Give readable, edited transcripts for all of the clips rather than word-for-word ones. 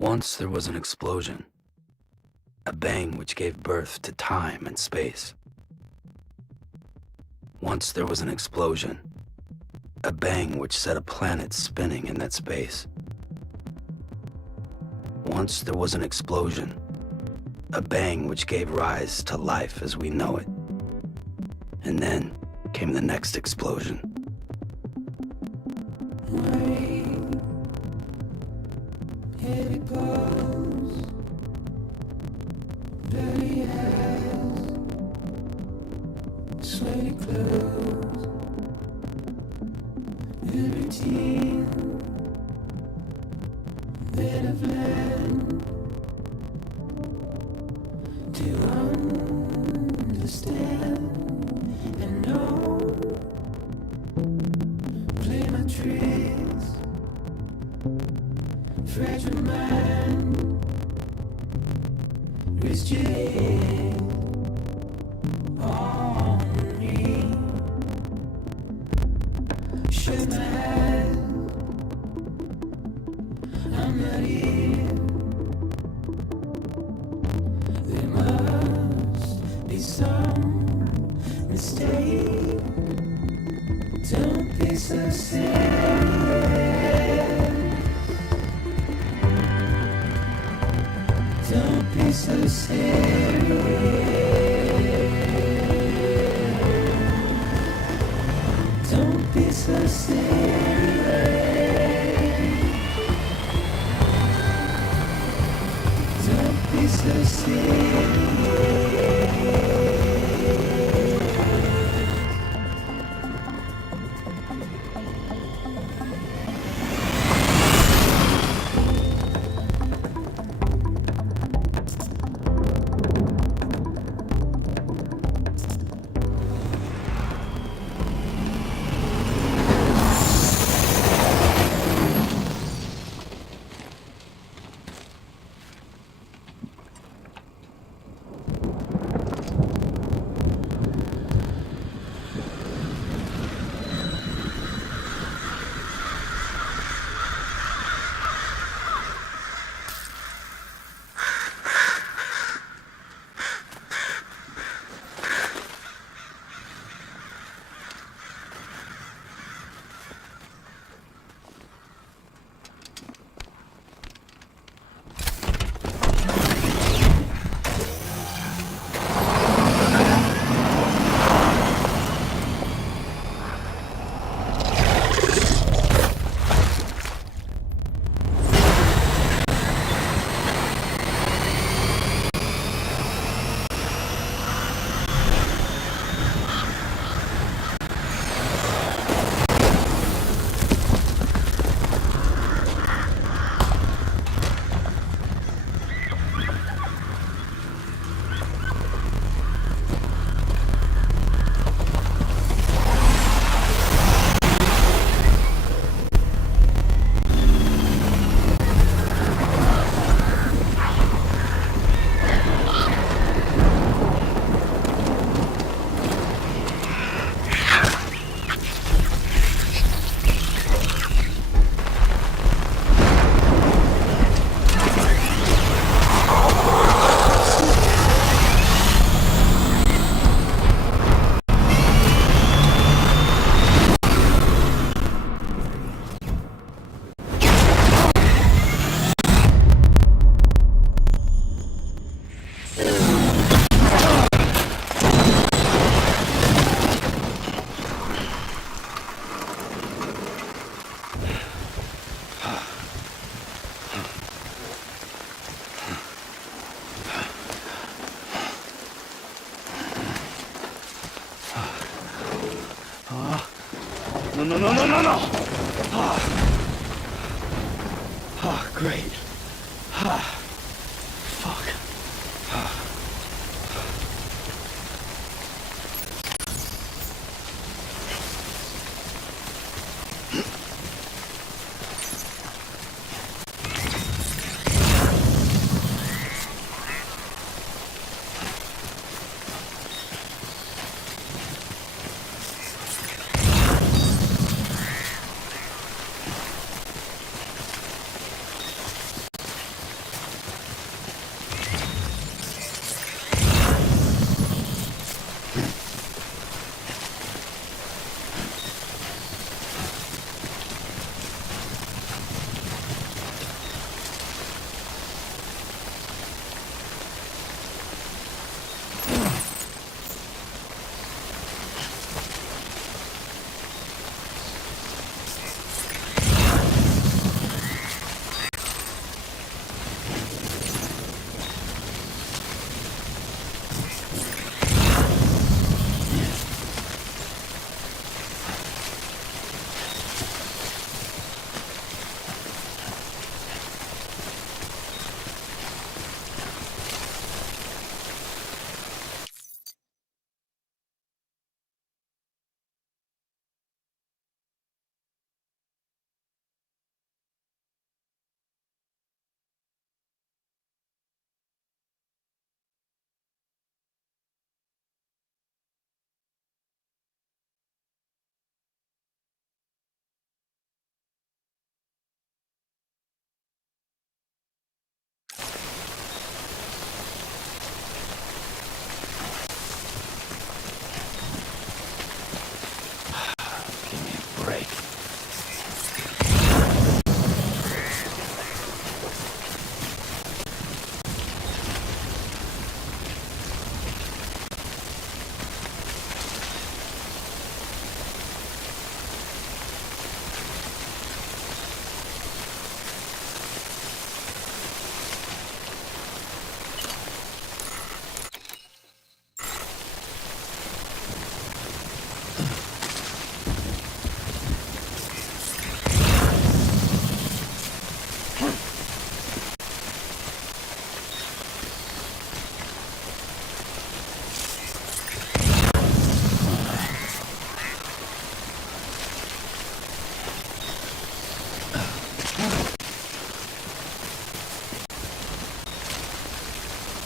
Once there was an explosion, a bang which gave birth to time and space. Once there was an explosion, a bang which set a planet spinning in that space. Once there was an explosion, a bang which gave rise to life as we know it. And then came the next explosion. Here it goes, dirty hands, sweaty clothes, in routine, bit of land to understand and know, play my tricks. Fragile mind, risk your head on me. Shut my eyes, I'm not here. There must be some mistake. Don't be so sad. Don't be so serious. Don't be so serious. Don't be so serious. No. Great. Fuck.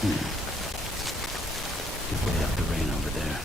Give way up the rain over there.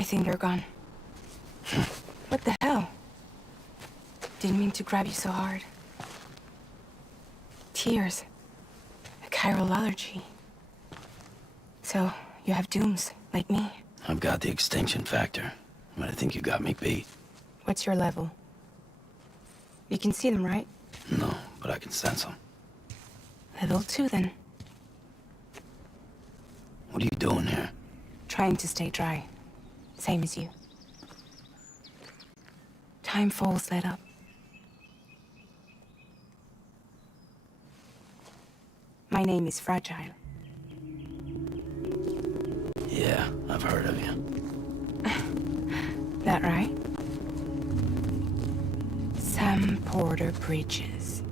I think you're gone. What the hell? Didn't mean to grab you so hard. Tears. A chiral allergy. So, you have dooms, like me. I've got the extinction factor, but I think you got me beat. What's your level? You can see them, right? No, but I can sense them. Level 2, then. What are you doing here? Trying to stay dry. Same as you. Time falls let up. My name is Fragile. Yeah, I've heard of you. That right? Sam Porter Bridges.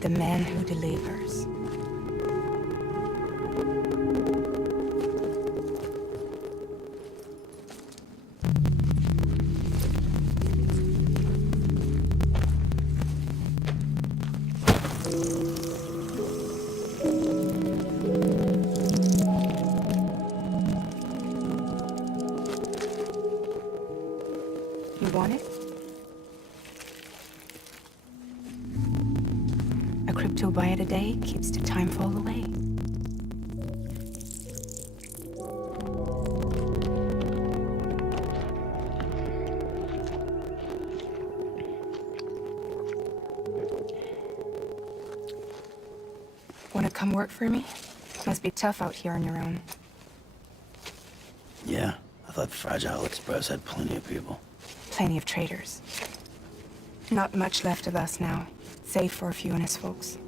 The man who delivers. You want it? A crypto byte a day keeps the time fall away. Wanna come work for me? Must be tough out here on your own. Yeah, I thought Fragile Express had plenty of people. Plenty of traitors. Not much left of us now, save for a few honest folks.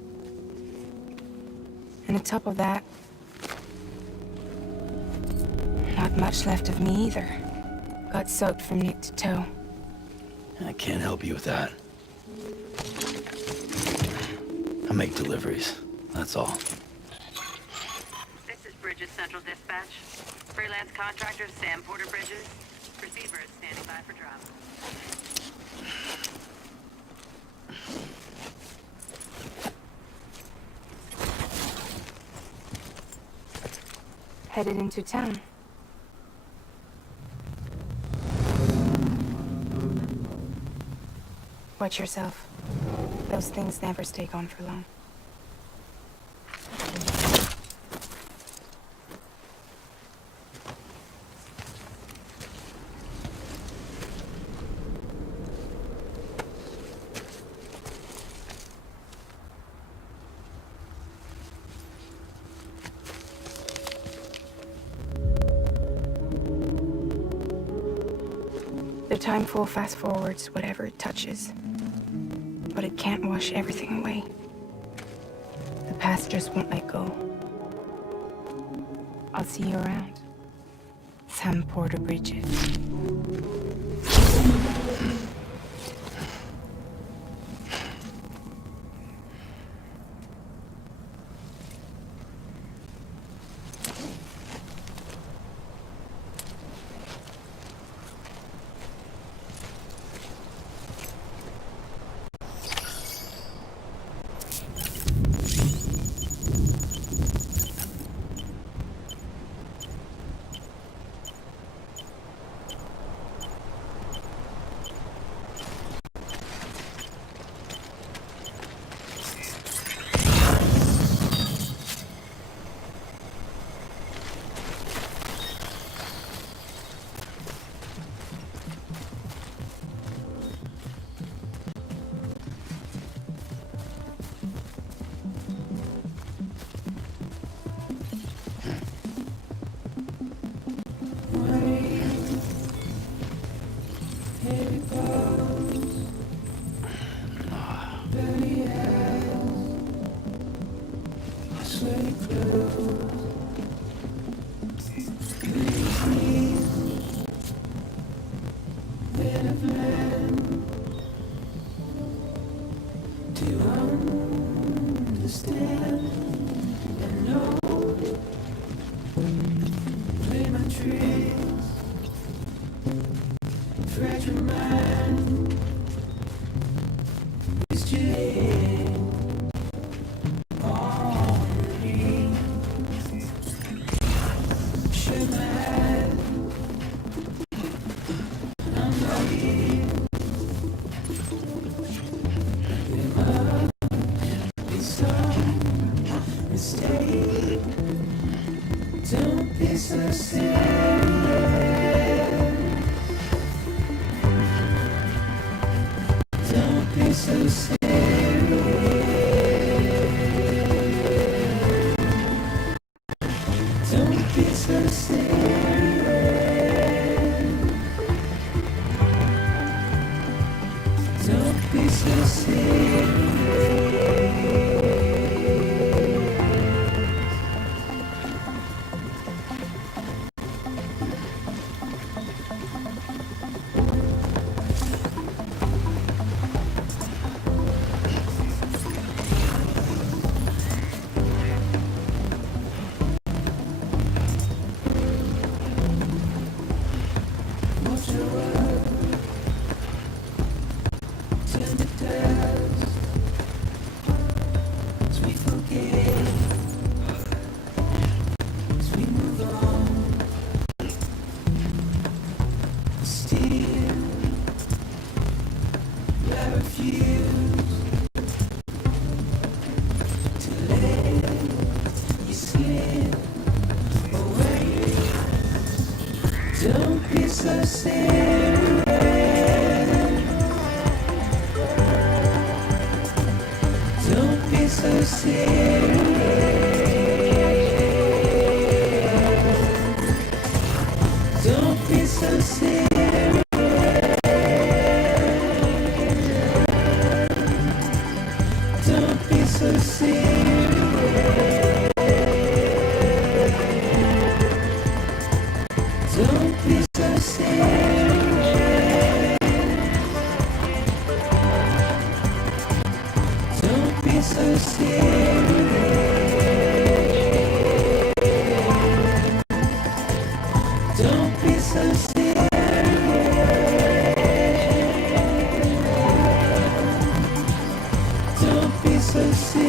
And on top of that, not much left of me either. Got soaked from neck to toe. I can't help you with that. I make deliveries, that's all. This is Bridges Central Dispatch. Freelance contractor Sam Porter Bridges. Receiver is standing by for drop. Headed into town. Watch yourself. Those things never stay gone for long. The time full fast forwards whatever it touches. But it can't wash everything away. The past just won't let go. I'll see you around. Sam Porter Bridges. so serious. What's your word? Till the dust, as we forget, as we move on, still I refuse to let you slip away. Don't be so serious. Don't be so serious. Don't be so serious. Don't be so serious. Don't be so serious. Don't be so serious. Don't be so serious. Don't be so serious.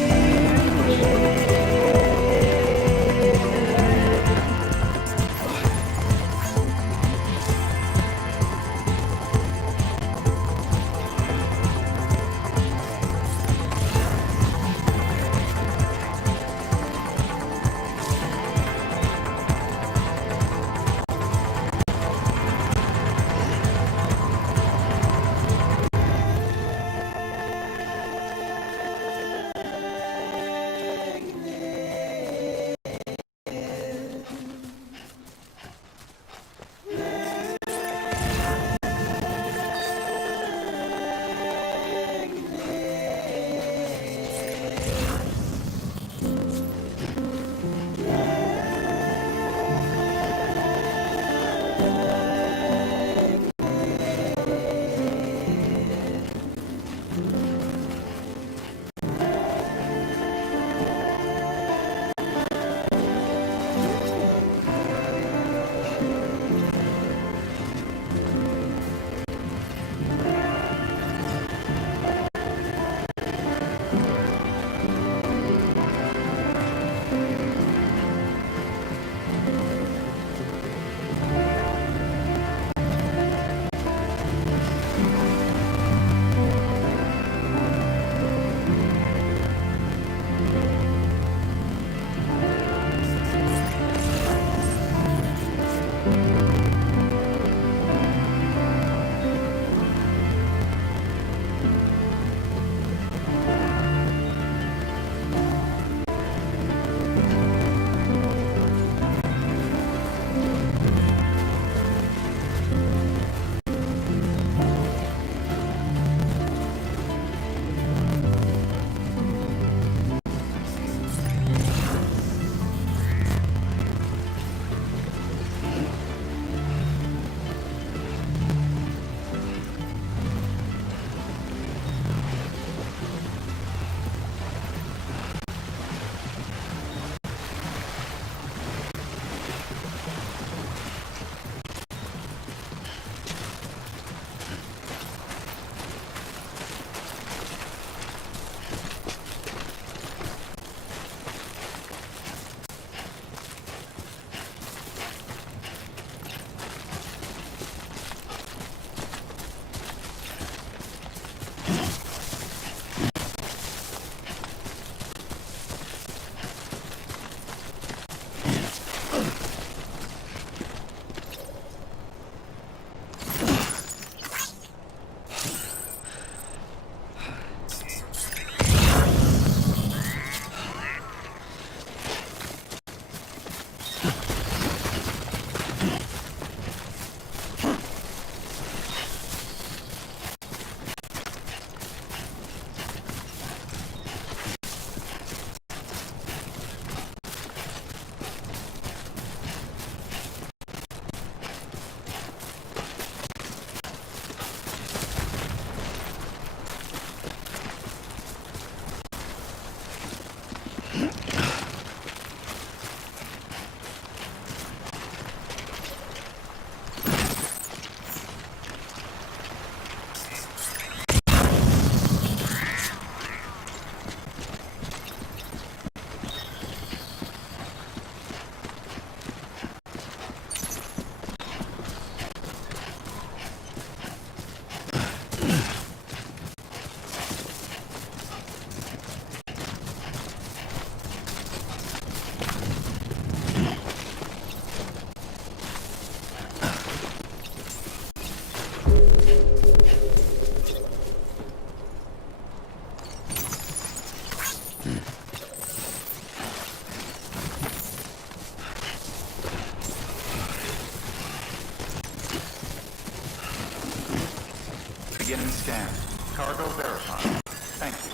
Beginning scan. Cargo verified. Thank you.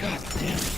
God damn it.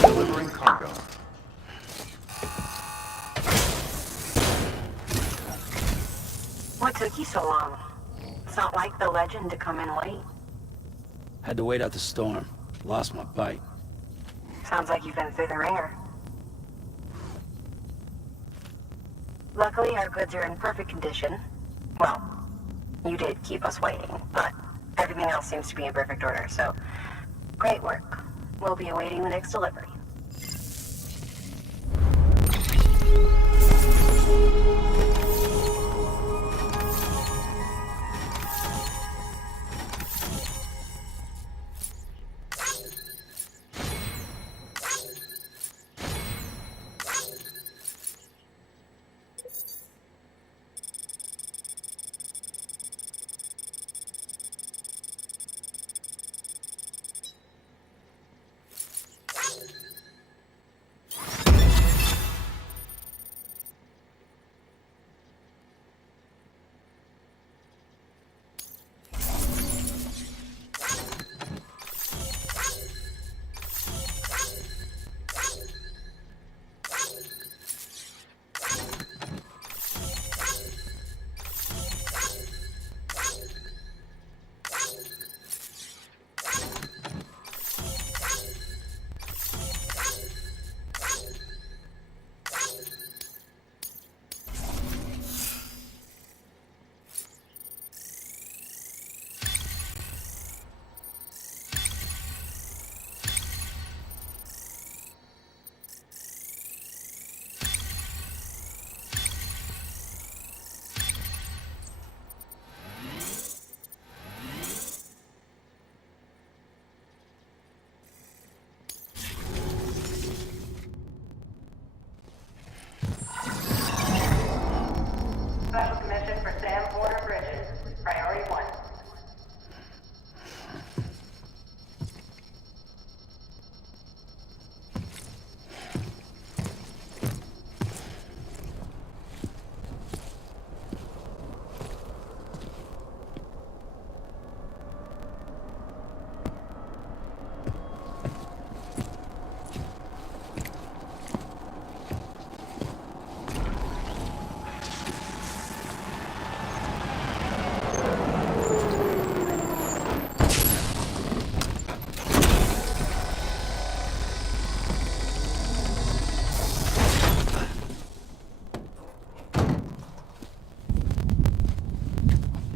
Delivering cargo. What took you so long? It's not like the legend to come in late. Had to wait out the storm. Lost my bite. Sounds like you've been through the ringer. Luckily, our goods are in perfect condition. Well, you did keep us waiting, but everything else seems to be in perfect order, so great work. We'll be awaiting the next delivery.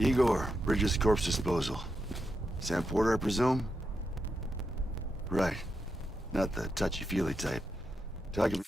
Igor, Bridges Corpse Disposal. Sam Porter, I presume? Right. Not the touchy-feely type. Talking...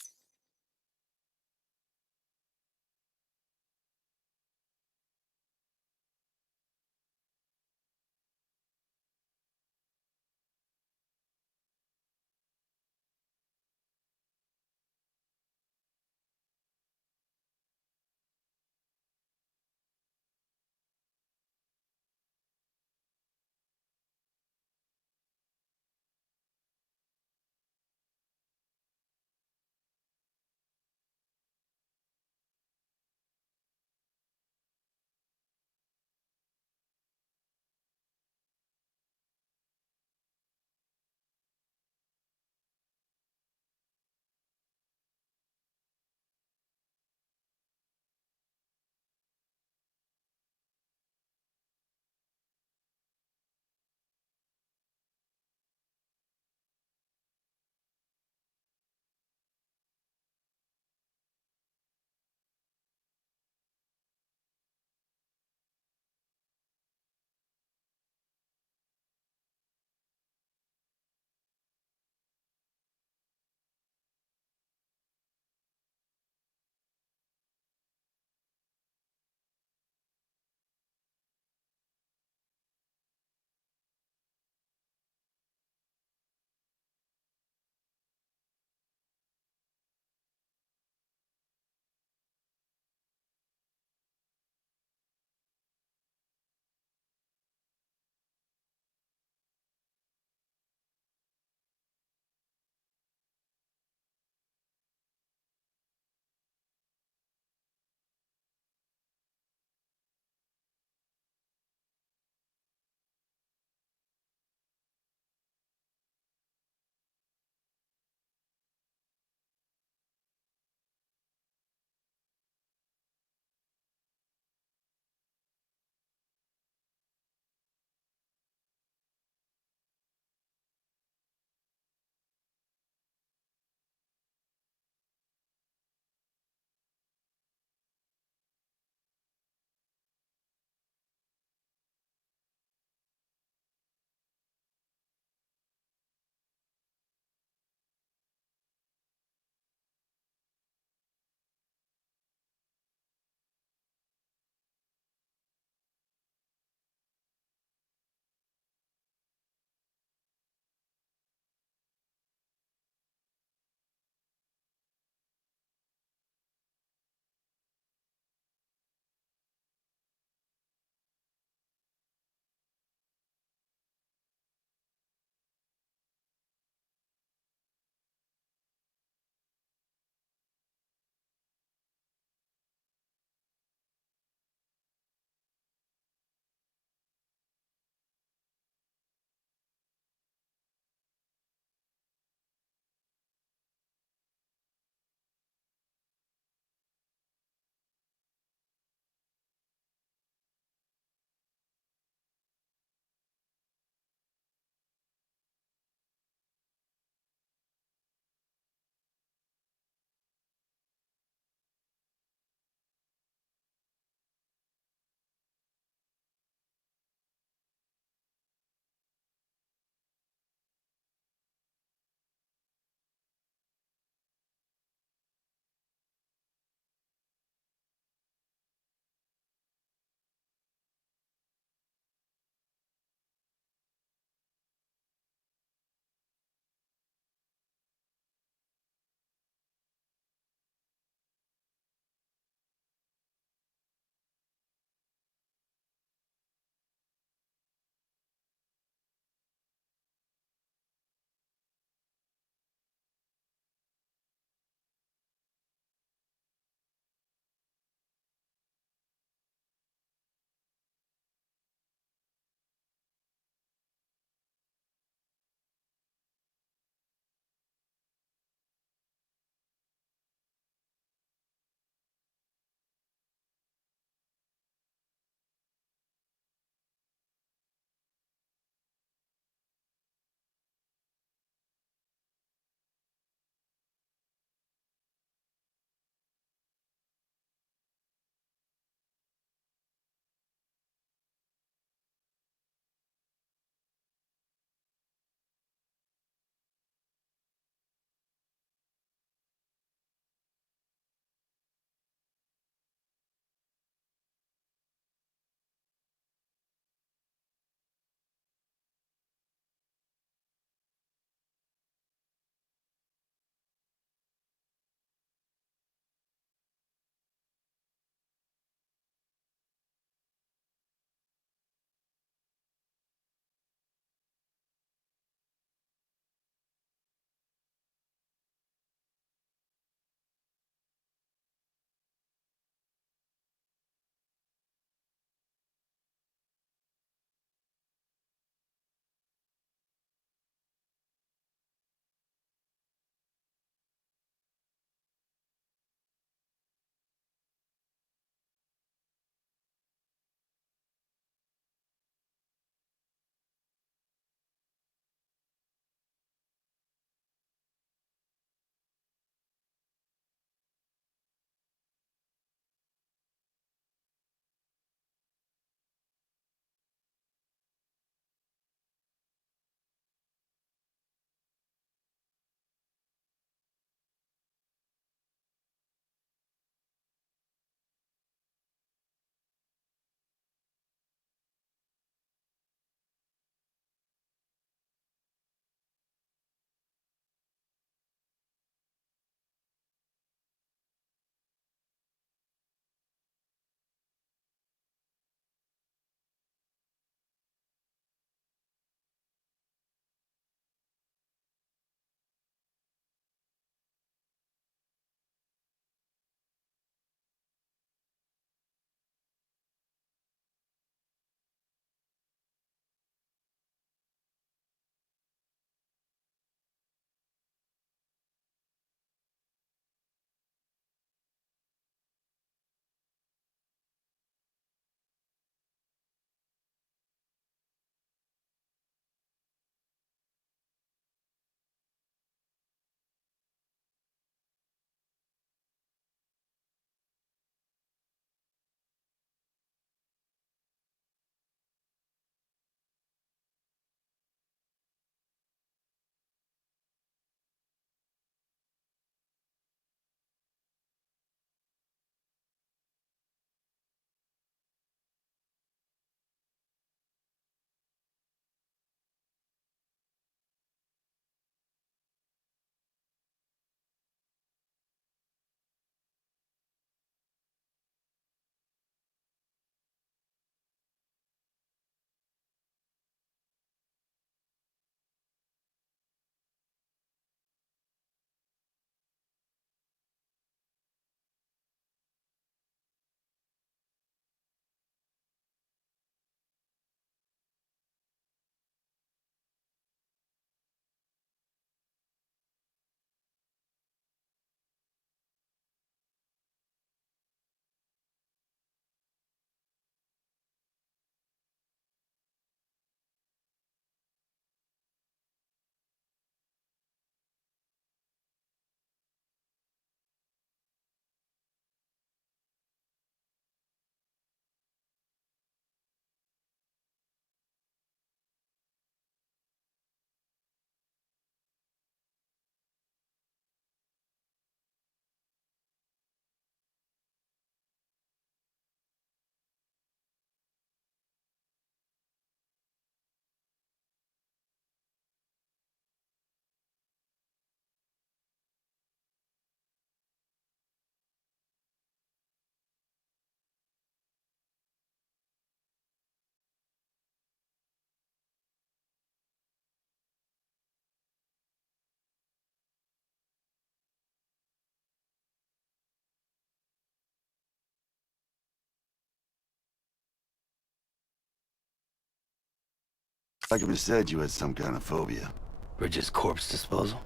Document said you had some kind of phobia. Bridges corpse disposal?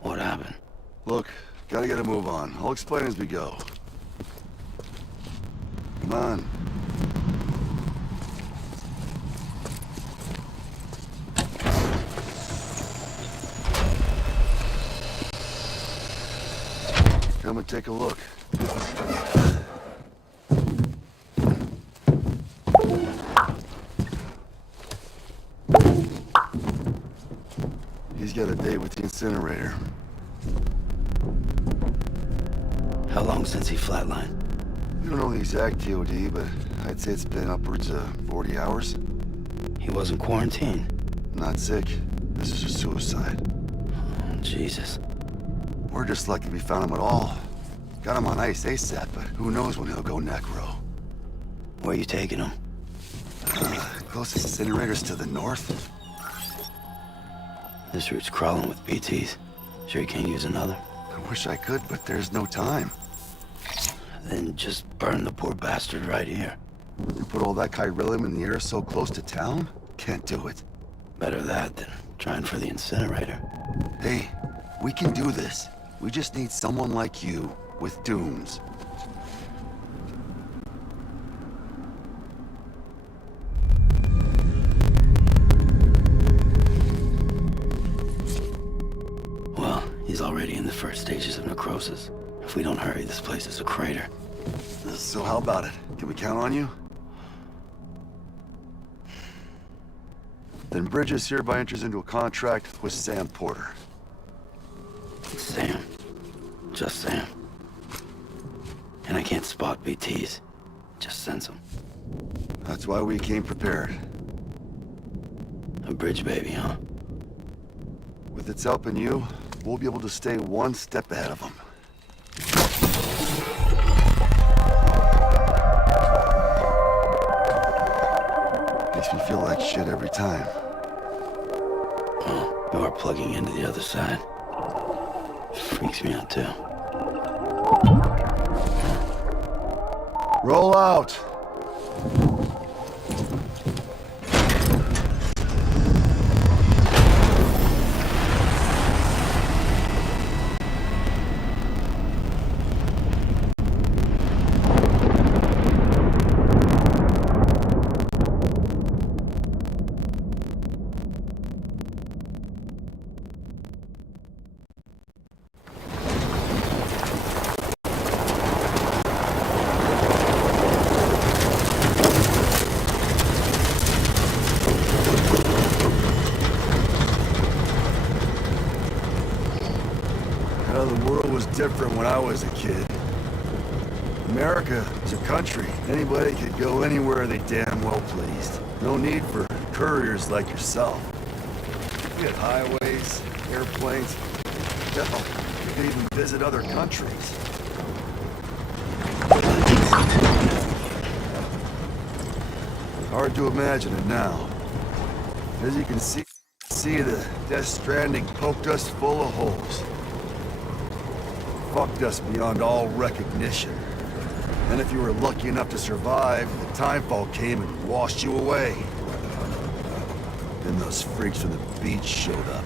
What happened? Look, gotta get a move on. I'll explain as we go. Come on. Come and take a look. He's got a date with the incinerator. How long since he flatlined? We don't know the exact TOD, but I'd say it's been upwards of 40 hours. He wasn't quarantined. Not sick. This is a suicide. Oh, Jesus. We're just lucky we found him at all. Got him on ice ASAP, but who knows when he'll go necro. Where you taking him? Closest incinerator's to the north. This route's crawling with BTs. Sure you can't use another? I wish I could, but there's no time. Then just burn the poor bastard right here. You put all that chiralium in the air so close to town? Can't do it. Better that than trying for the incinerator. Hey, we can do this. We just need someone like you with dooms. Well, he's already in the first stages of necrosis. If we don't hurry, this place is a crater. So how about it? Can we count on you? Then Bridges hereby enters into a contract with Sam Porter. Sam. Just Sam. And I can't spot BTs. Just sense them. That's why we came prepared. A bridge baby, huh? With its help and you, we'll be able to stay one step ahead of them. Makes me feel like shit every time. Oh, you are plugging into the other side. Freaks me out too. Roll out! The world was different when I was a kid. America is a country. Anybody could go anywhere they damn well pleased. No need for couriers like yourself. We had highways, airplanes. Hell, we could even visit other countries. Hard to imagine it now. As you can see the Death Stranding poked us full of holes. Fucked us beyond all recognition. And if you were lucky enough to survive, the timefall came and washed you away. Then those freaks from the beach showed up.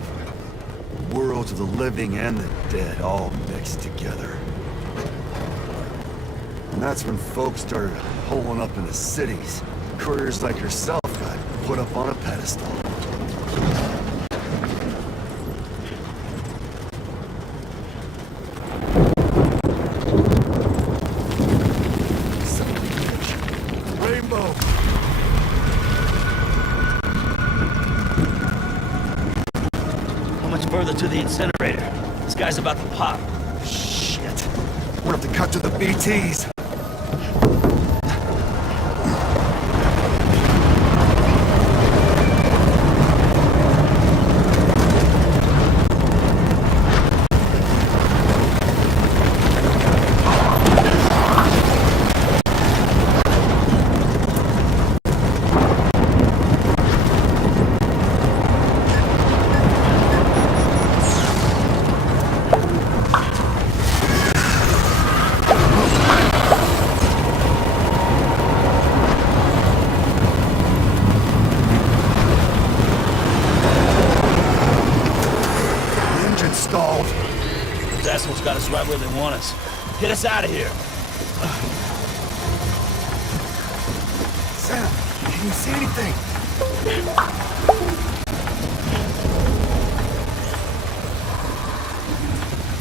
Worlds of the living and the dead all mixed together. And that's when folks started holing up in the cities. Couriers like yourself got put up on a pedestal. Rainbow! How much further to the incinerator? This guy's about to pop. Shit. We'll have to cut to the BTs. assholes got us right where they want us. Get us out of here. Sam, can you see anything?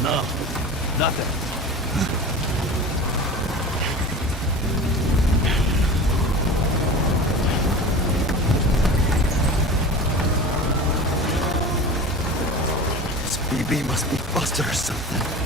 No, nothing. This BB must be busted or something.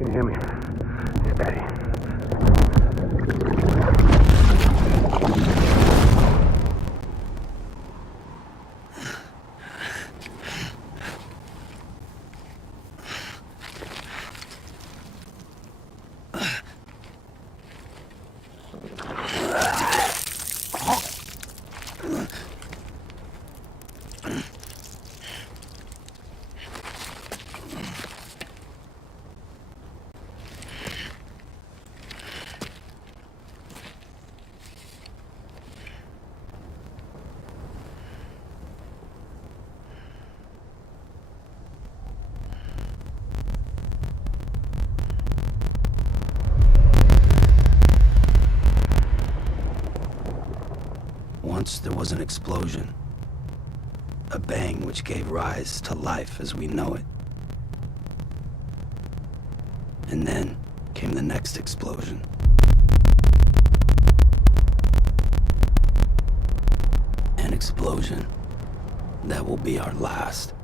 Can you hear me? Steady. Once there was an explosion. A bang which gave rise to life as we know it. And then came the next explosion. An explosion that will be our last.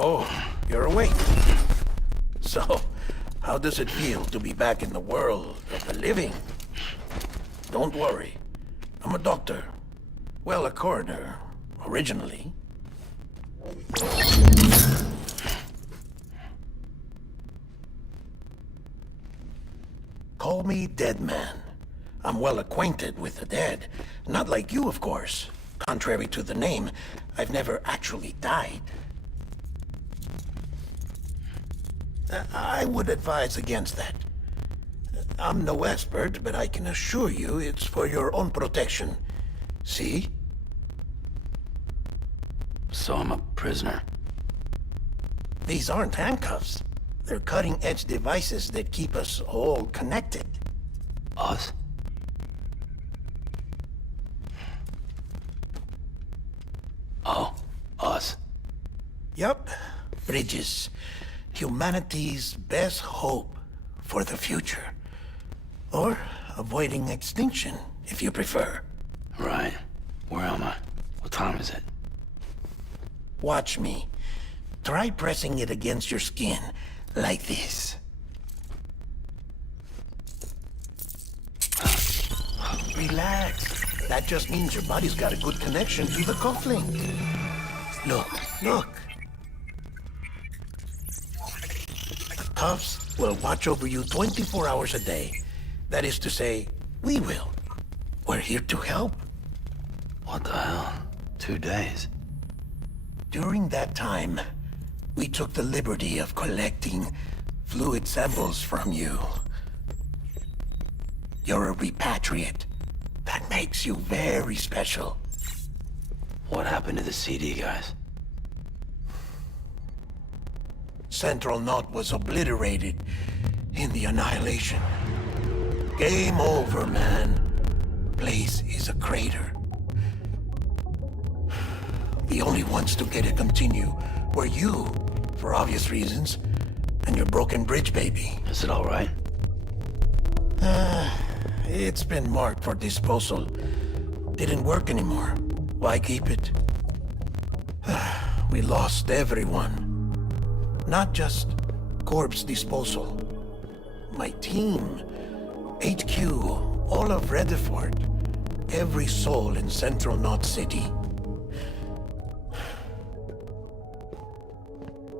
Oh, you're awake. So, how does it feel to be back in the world of the living? Don't worry. I'm a doctor. Well, a coroner, originally. Call me Dead Man. I'm well acquainted with the dead. Not like you, of course. Contrary to the name, I've never actually died. I would advise against that. I'm no expert, but I can assure you it's for your own protection. See? So I'm a prisoner. These aren't handcuffs. They're cutting-edge devices that keep us all connected. Us? Oh, us. Yup. Bridges. Humanity's best hope for the future. Or avoiding extinction, if you prefer. Right. Where am I? What time is it? Watch me. Try pressing it against your skin, like this. Relax. That just means your body's got a good connection to the cufflink. Look. Cuffs will watch over you 24 hours a day. That is to say, we will. We're here to help. What the hell? 2 days? During that time, we took the liberty of collecting fluid samples from you. You're a repatriate. That makes you very special. What happened to the CD guys? Central Knot was obliterated in the annihilation. Game over, man. Place is a crater. The only ones to get it continue were you, for obvious reasons, and your broken bridge baby. Is it all right? It's been marked for disposal. Didn't work anymore. Why keep it? We lost everyone. Not just corpse disposal. My team, HQ, all of Redefort, every soul in Central Knot City.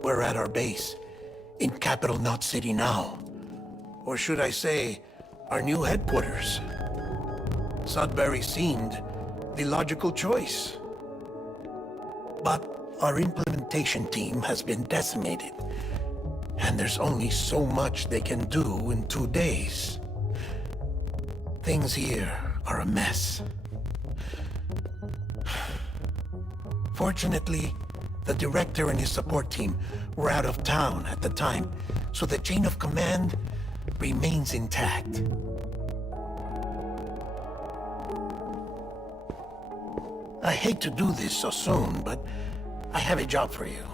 We're at our base, in Capital Knot City now. Or should I say, our new headquarters. Sudbury seemed the logical choice. But our implementation team has been decimated, and there's only so much they can do in 2 days. Things here are a mess. Fortunately, the director and his support team were out of town at the time, so the chain of command remains intact. I hate to do this so soon, but I have a job for you.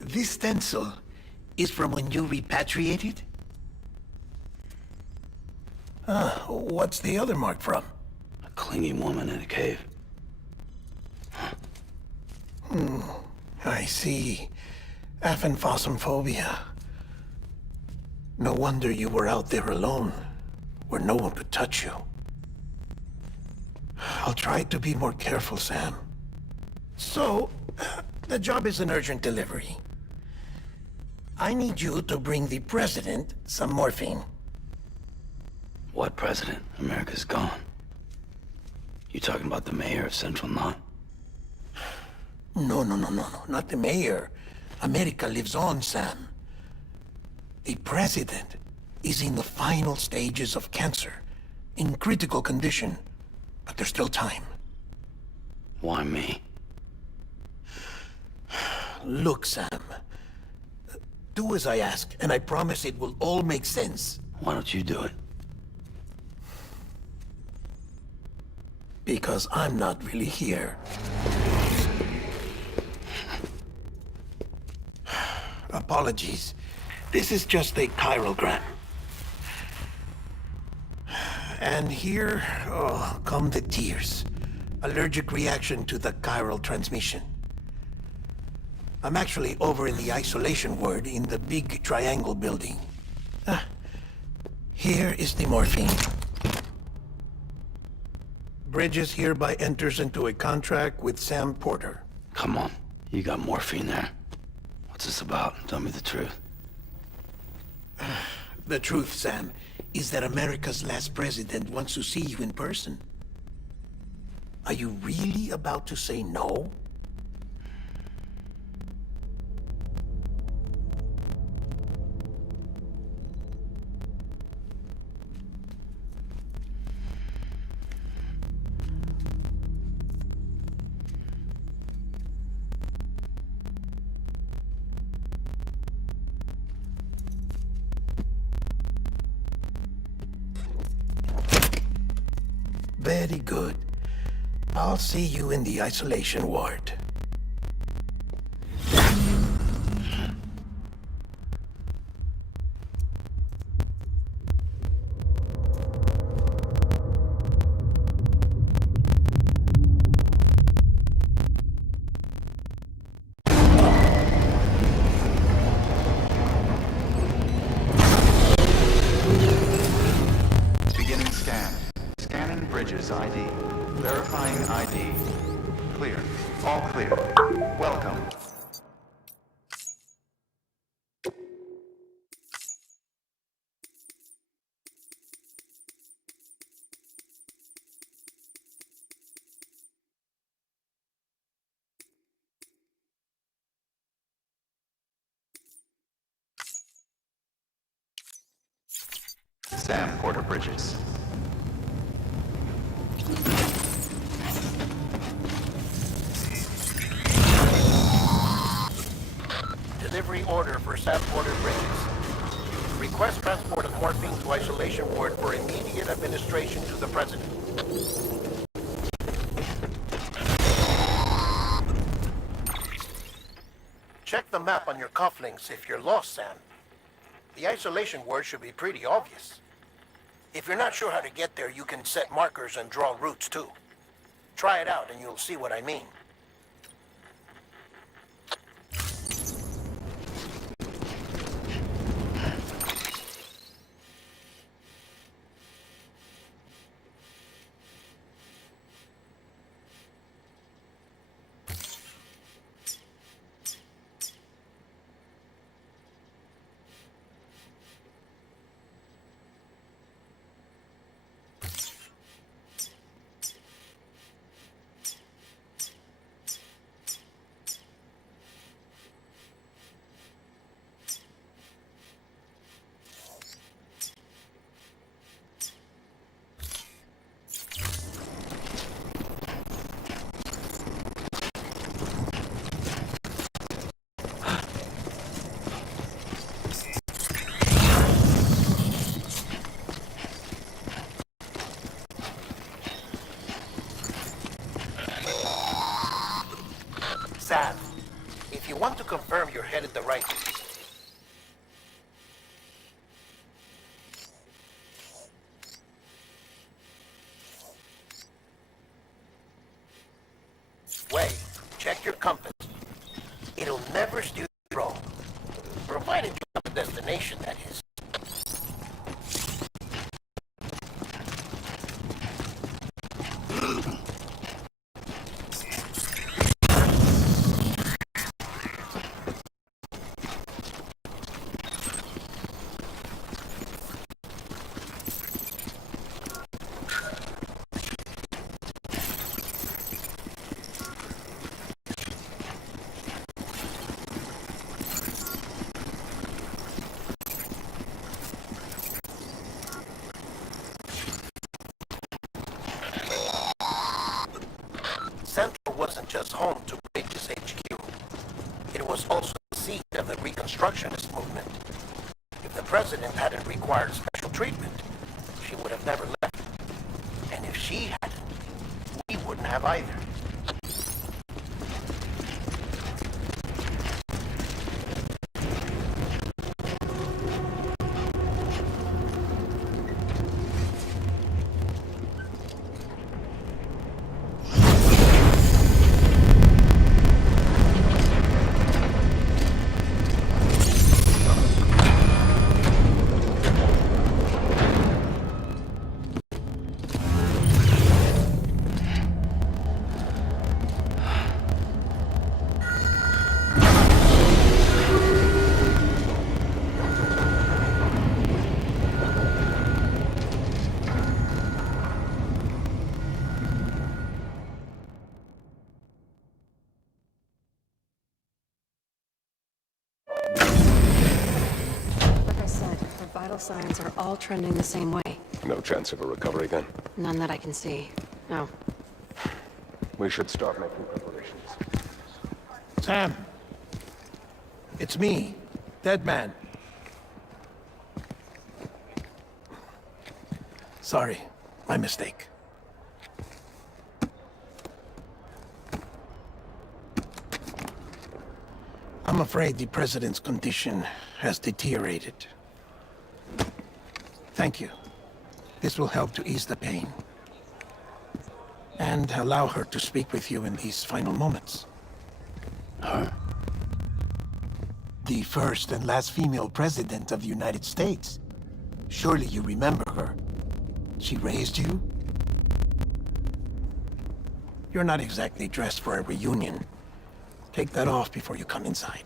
This stencil is from when you repatriated? What's the other mark from? A clinging woman in a cave. I see. Aphenphosmphobia. No wonder you were out there alone, where no one could touch you. I'll try to be more careful, Sam. So, the job is an urgent delivery. I need you to bring the president some morphine. What president? America's gone. You talking about the mayor of Central Knot? No, not the mayor. America lives on, Sam. The president is in the final stages of cancer, in critical condition, but there's still time. Why me? Look, Sam. Do as I ask, and I promise it will all make sense. Why don't you do it? Because I'm not really here. Apologies. This is just a chiralgram. And here, come the tears. Allergic reaction to the chiral transmission. I'm actually over in the isolation ward in the big triangle building. Here is the morphine. Bridges hereby enters into a contract with Sam Porter. Come on. You got morphine there. What's this about? Tell me the truth. The truth, Sam, is that America's last president wants to see you in person. Are you really about to say no? Very good. I'll see you in the isolation ward. Beginning scan. Scanning bridges ID. Verifying ID. Clear. All clear. Welcome. Sam Porter Bridges. delivery order for South-Border Bridges. Request transport of morphine to isolation ward for immediate administration to the President. Check the map on your cufflinks if you're lost, Sam. The isolation word should be pretty obvious. If you're not sure how to get there, you can set markers and draw routes too. Try it out and you'll see what I mean. Sam, if you want to confirm you're headed the right way, check your compass. It'll never steer you wrong. Provided you have a destination, that is. Central wasn't just home to Bridges HQ. It was also the seat of the Reconstructionist movement. If the president hadn't required special treatment, she would have never left. And if she hadn't, we wouldn't have either. Like I said, her vital signs are all trending the same way. No chance of a recovery then? None that I can see. No. We should start making preparations. Sam, it's me, Dead Man. Sorry, my mistake. I'm afraid the president's condition has deteriorated. Thank you. This will help to ease the pain. And allow her to speak with you in these final moments. Her? The first and last female president of the United States. Surely you remember her. She raised you? You're not exactly dressed for a reunion. Take that off before you come inside.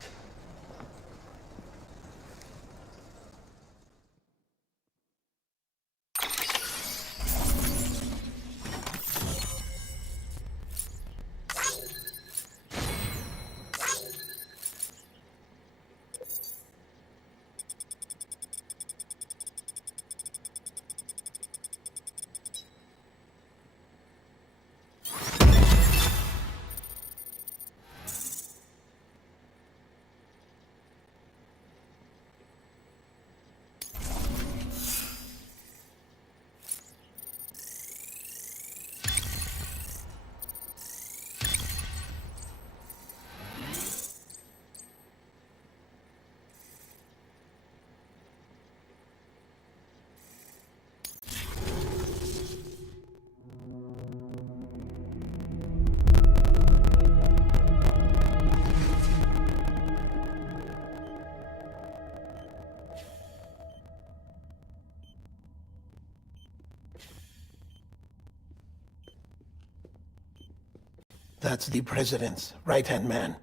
That's the president's right-hand man,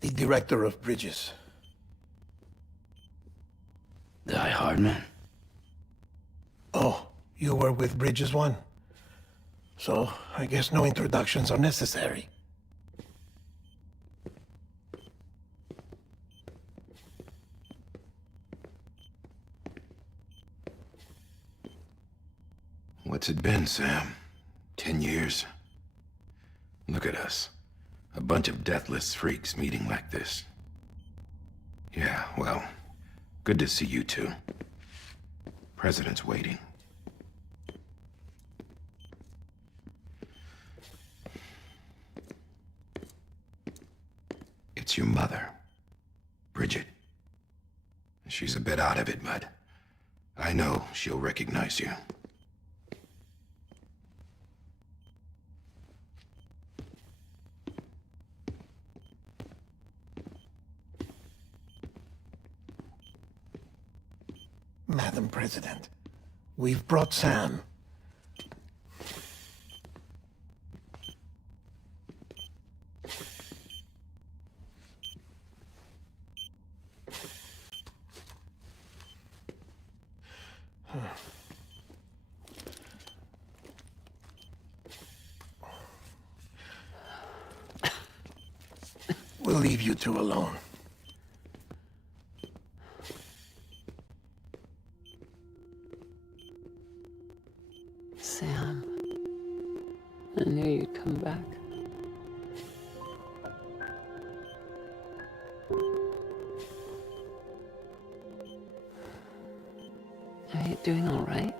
the director of bridges. Die Hard man? Oh, you were with Bridges 1? So, I guess no introductions are necessary. What's it been, Sam? 10 years? Look at us. A bunch of deathless freaks meeting like this. Yeah, well, good to see you two. President's waiting. It's your mother, Bridget. She's a bit out of it, but I know she'll recognize you. Madam President, we've brought Sam. We'll leave you two alone. Sam, I knew you'd come back. Are you doing all right?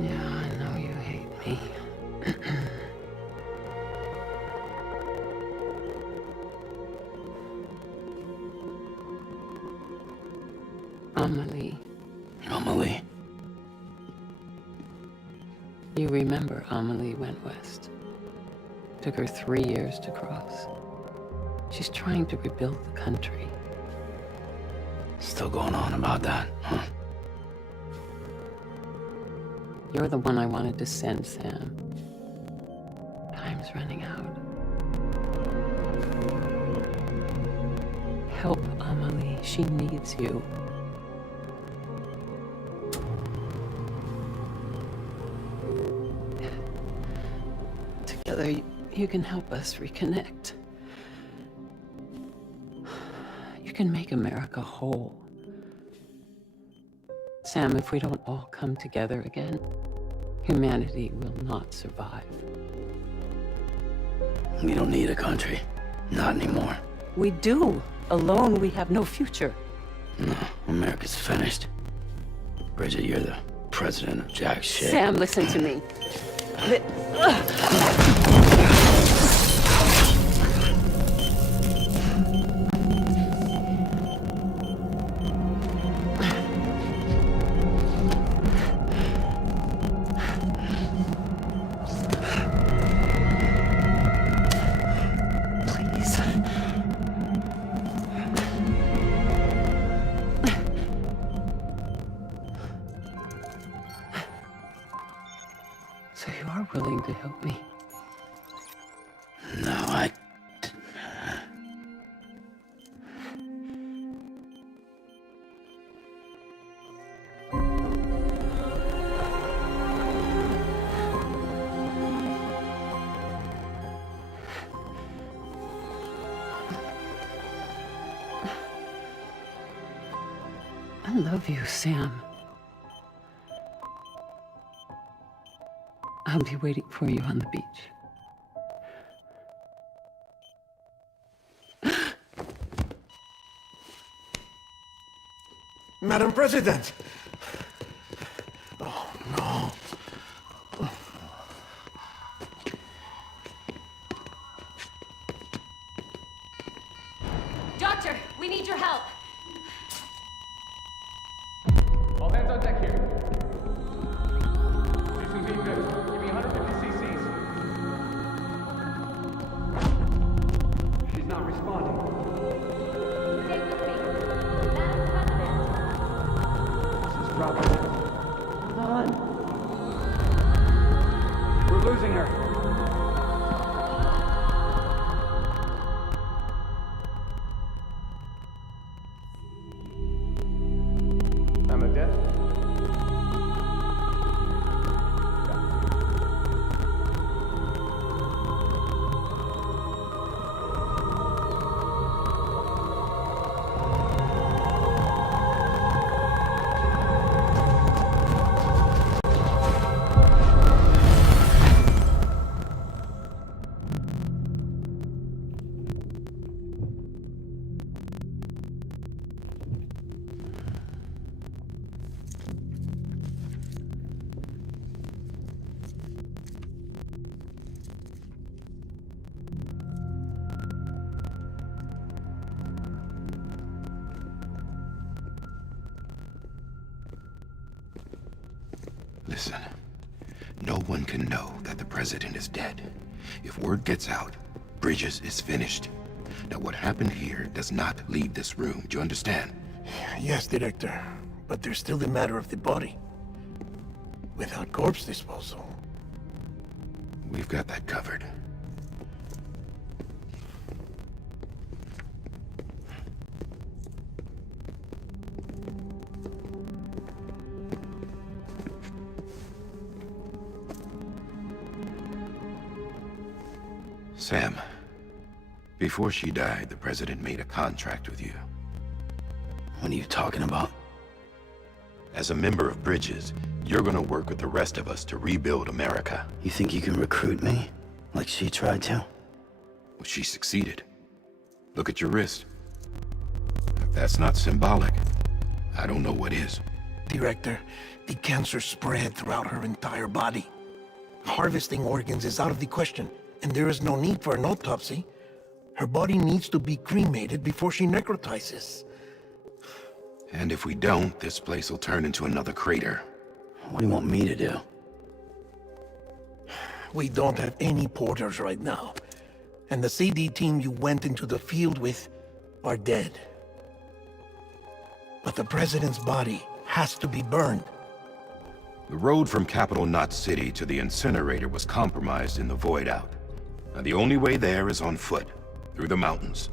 Yeah, I know you hate me. Amelie. Amelie? You remember Amelie went west. Took her 3 years to cross. She's trying to rebuild the country. Still going on about that, huh? You're the one I wanted to send, Sam. Time's running out. Help Amelie. She needs you. Together, you can help us reconnect. You can make America whole. Sam, if we don't all come together again, humanity will not survive. We don't need a country. Not anymore. We do. Alone, we have no future. No, America's finished. Bridget, you're the president of jack shit. Sam, listen to me. So you are willing to help me? No, I... I love you, Sam. I'll be waiting for you on the beach. Madam President! Oh, no. Doctor, we need your help. All hands on deck here. Houston being good. Give me 150 cc's. She's not responding. Stay with me. Robert. Hold on. We're losing her. I'm a death. Listen, no one can know that the president is dead. If word gets out, Bridges is finished. Now, what happened here does not leave this room. Do you understand? Yes, Director. But there's still the matter of the body. Without corpse disposal. We've got that covered. Sam, before she died, the president made a contract with you. What are you talking about? As a member of Bridges, you're gonna work with the rest of us to rebuild America. You think you can recruit me? Like she tried to? Well, she succeeded. Look at your wrist. If that's not symbolic, I don't know what is. Director, the cancer spread throughout her entire body. Harvesting organs is out of the question, and there is no need for an autopsy. Her body needs to be cremated before she necrotizes. And if we don't, this place will turn into another crater. What do you want me to do? We don't have any porters right now. And the CD team you went into the field with are dead. But the president's body has to be burned. The road from Capital Knot City to the incinerator was compromised in the void out. Now, the only way there is on foot, through the mountains.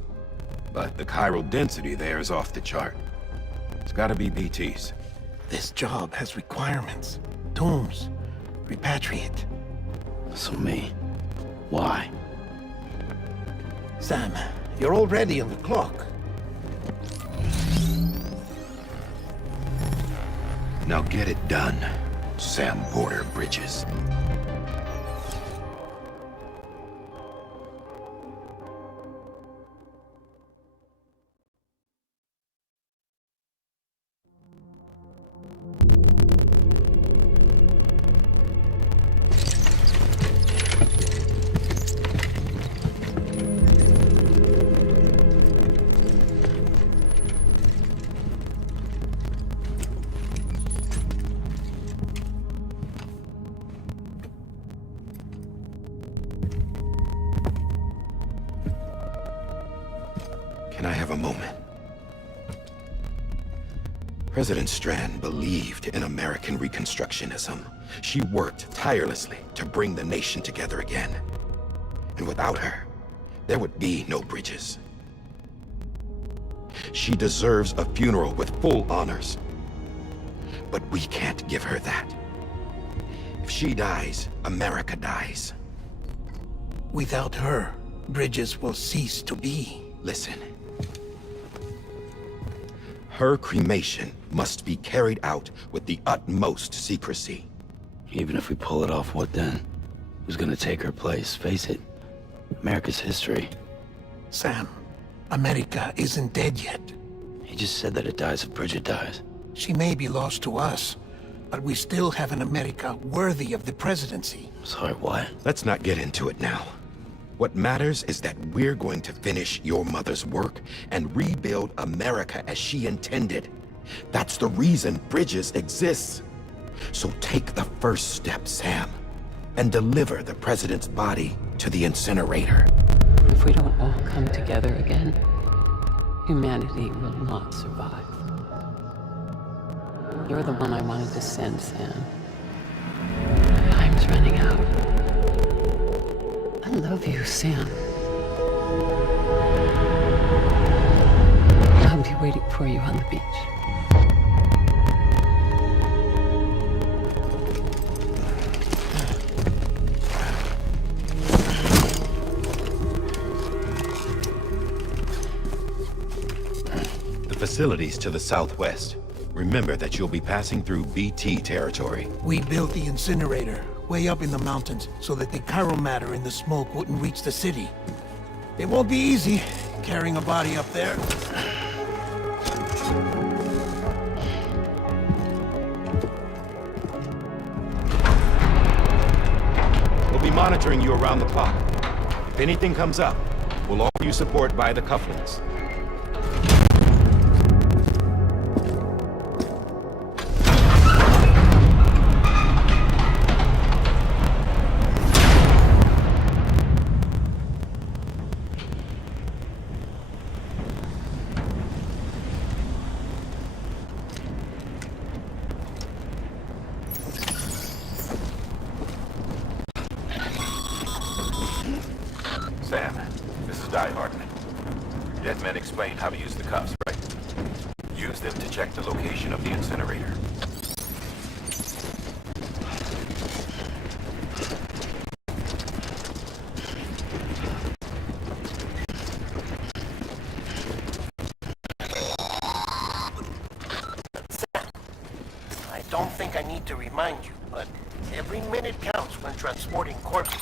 But the chiral density there is off the chart. It's gotta be BTs. This job has requirements. Tombs. Repatriate. So me? Why? Sam, you're already on the clock. Now get it done, Sam Porter Bridges. Can I have a moment? President Strand believed in American Reconstructionism. She worked tirelessly to bring the nation together again. And without her, there would be no Bridges. She deserves a funeral with full honors. But we can't give her that. If she dies, America dies. Without her, Bridges will cease to be. Listen. Her cremation must be carried out with the utmost secrecy. Even if we pull it off, what then? Who's gonna take her place? Face it, America's history. Sam, America isn't dead yet. He just said that it dies if Bridget dies. She may be lost to us, but we still have an America worthy of the presidency. Sorry, what? Let's not get into it now. What matters is that we're going to finish your mother's work and rebuild America as she intended. That's the reason Bridges exists. So take the first step, Sam, and deliver the president's body to the incinerator. If we don't all come together again, humanity will not survive. You're the one I wanted to send, Sam. Time's running out. I love you, Sam. I'll be waiting for you on the beach. The facility's to the southwest. Remember that you'll be passing through BT territory. We built the incinerator way up in the mountains so that the chiral matter in the smoke wouldn't reach the city. It won't be easy carrying a body up there. We'll be monitoring you around the clock. If anything comes up, we'll offer you support via the cufflinks. Sam, this is Die Hard. Deathman explained how to use the cuffs, right? Use them to check the location of the incinerator. Sam, I don't think I need to remind you, but every minute counts when transporting corpses.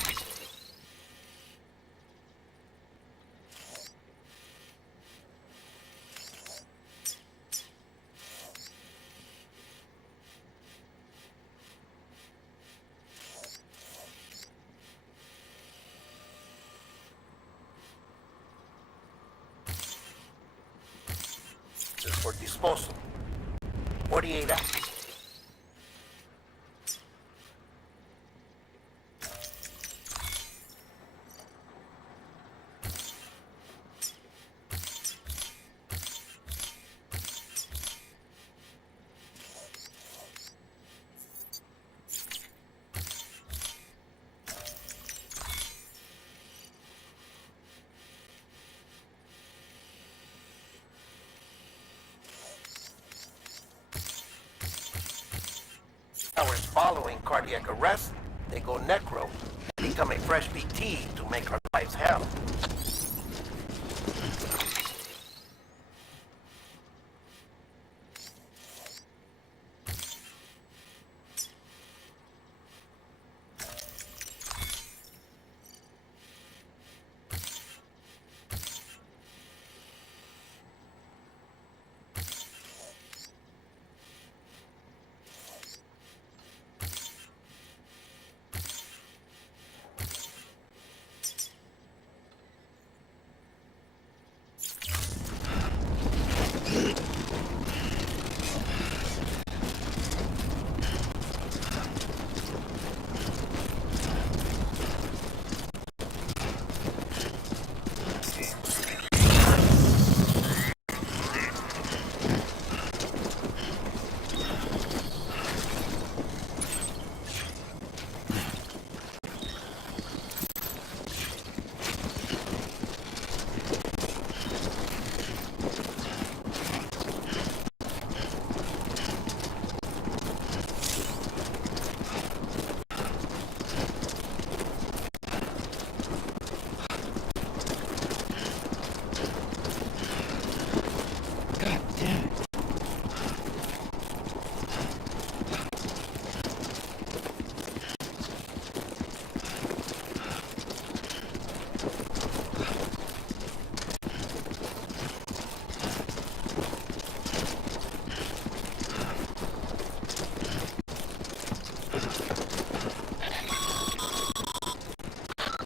Just for disposal. 48 hours. Hours following cardiac arrest, they go necro and become a fresh BT to make our lives hell.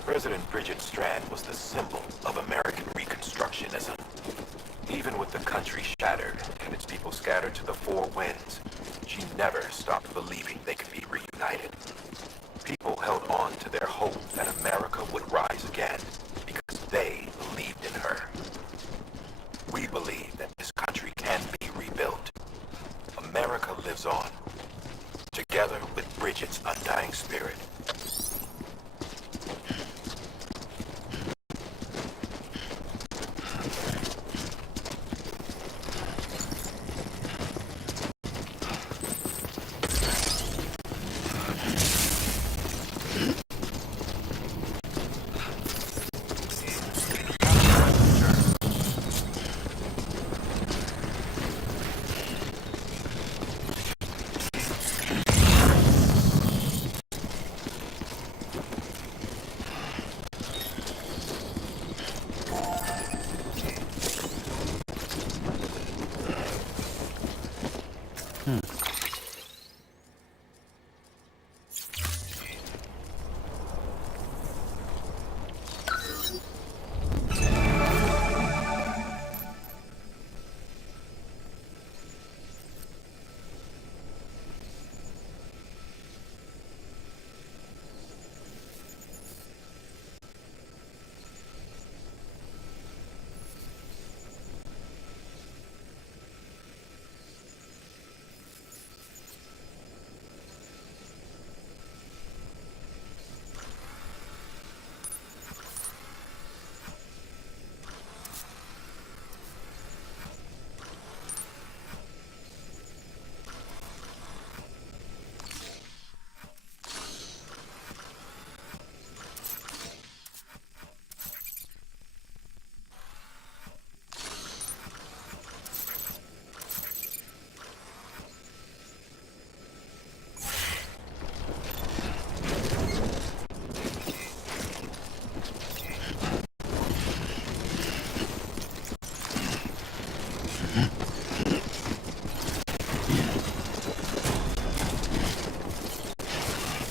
President Bridget Strand was the symbol of American Reconstructionism. Even with the country shattered and its people scattered to the four winds, she never stopped believing they could be reunited. People held on to their hope that America would rise again because they believed in her. We believe that this country can be rebuilt. America lives on. together with Bridget's undying spirit.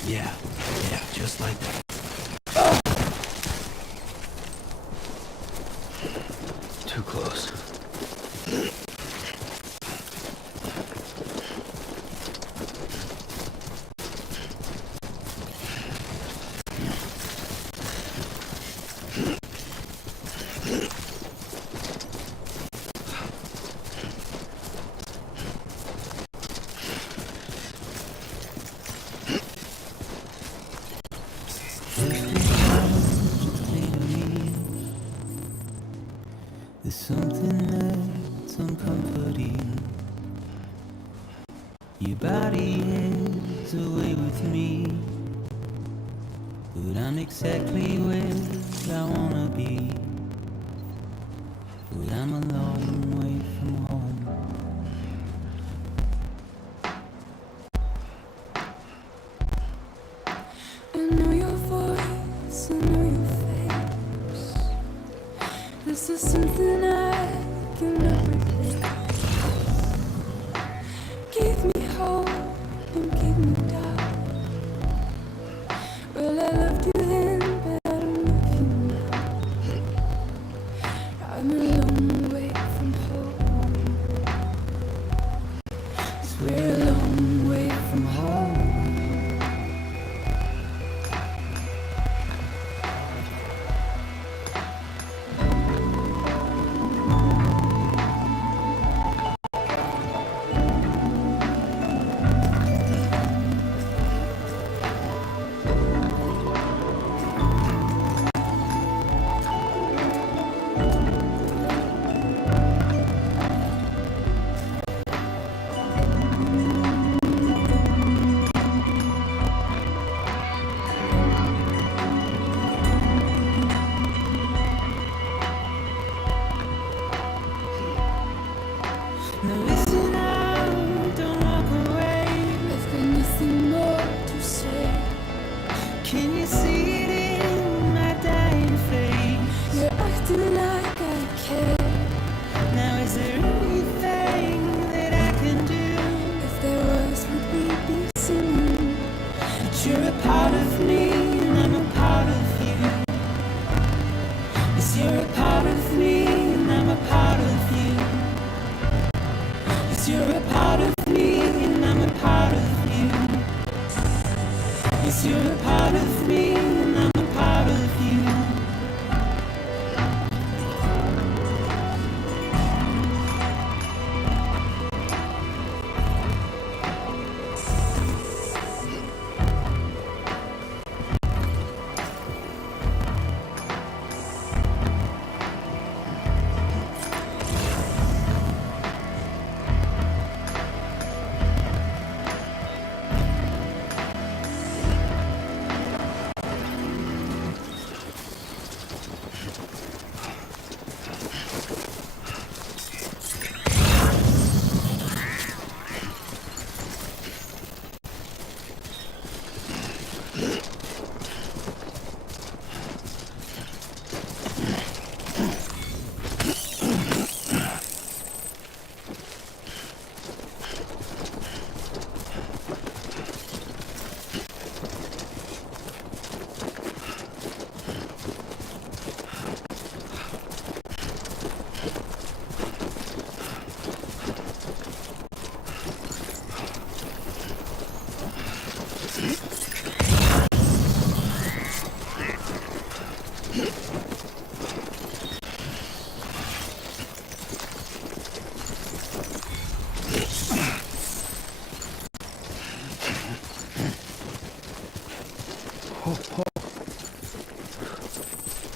Yeah, just like that. Too close. There's something that's uncomforting. Your body is away with me, but I'm exactly where I wanna be. But I'm a long way from home. I know your voice, I know your face. This is something I cannot replace. Give me hope and give me doubt. Well, I loved you then, but I don't love you now. I'm a long way from home. 'Cause we're a long way from home. Now listen out, don't walk away. I've got nothing more to say. Can you see it in my dying face? You're acting like I care. Now is there anything that I can do? If there was, would we be singing? But you're a part of me and I'm a part of you. Yes, you're a part of me and I'm a part of you. You're a part of me and I'm a part of you. Yes, you're a part of me and I'm a part of you.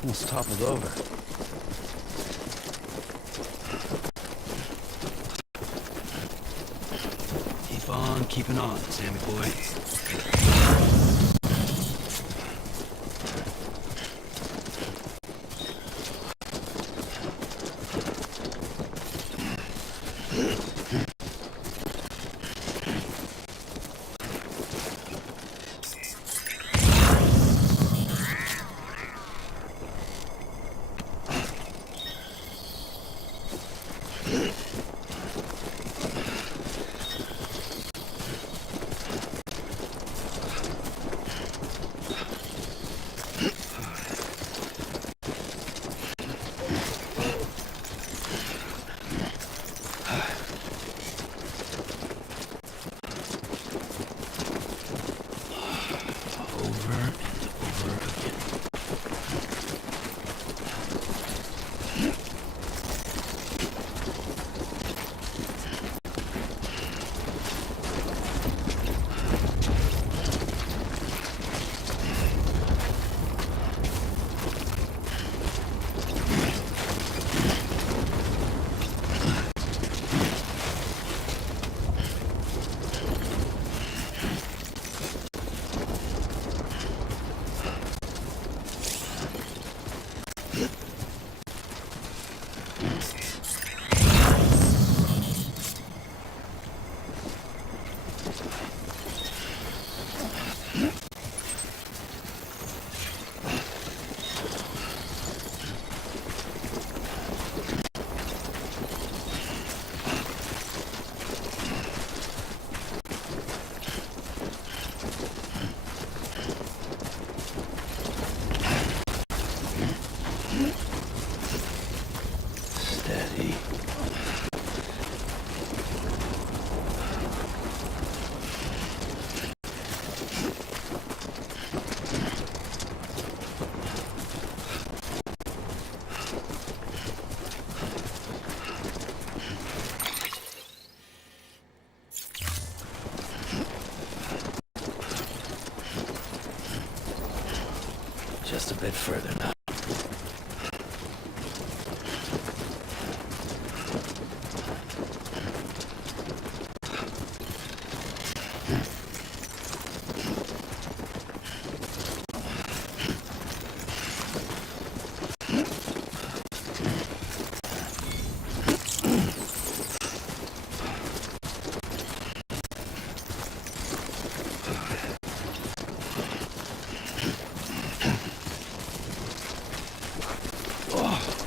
Almost toppled over. Keep on keeping on, Sammy boy. Just a bit further now.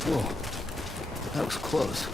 Whoa, that was close.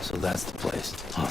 So that's the place, huh?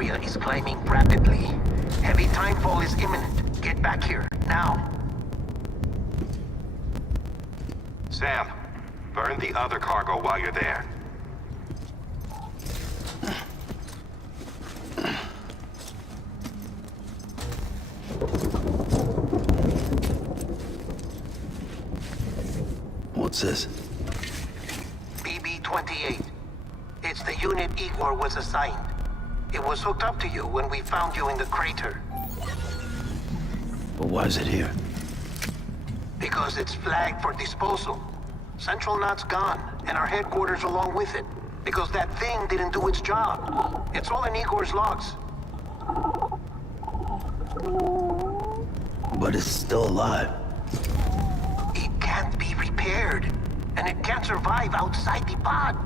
area is climbing rapidly. Heavy timefall is imminent. Get back here, now. Sam, burn the other cargo while you're there. What's this? BB-28. It's the unit Igor was assigned. It was hooked up to you when we found you in the crater. But why is it here? Because it's flagged for disposal. Central Knot's gone, and our headquarters along with it. Because that thing didn't do its job. It's all in Igor's logs. But it's still alive. It can't be repaired, and it can't survive outside the pod.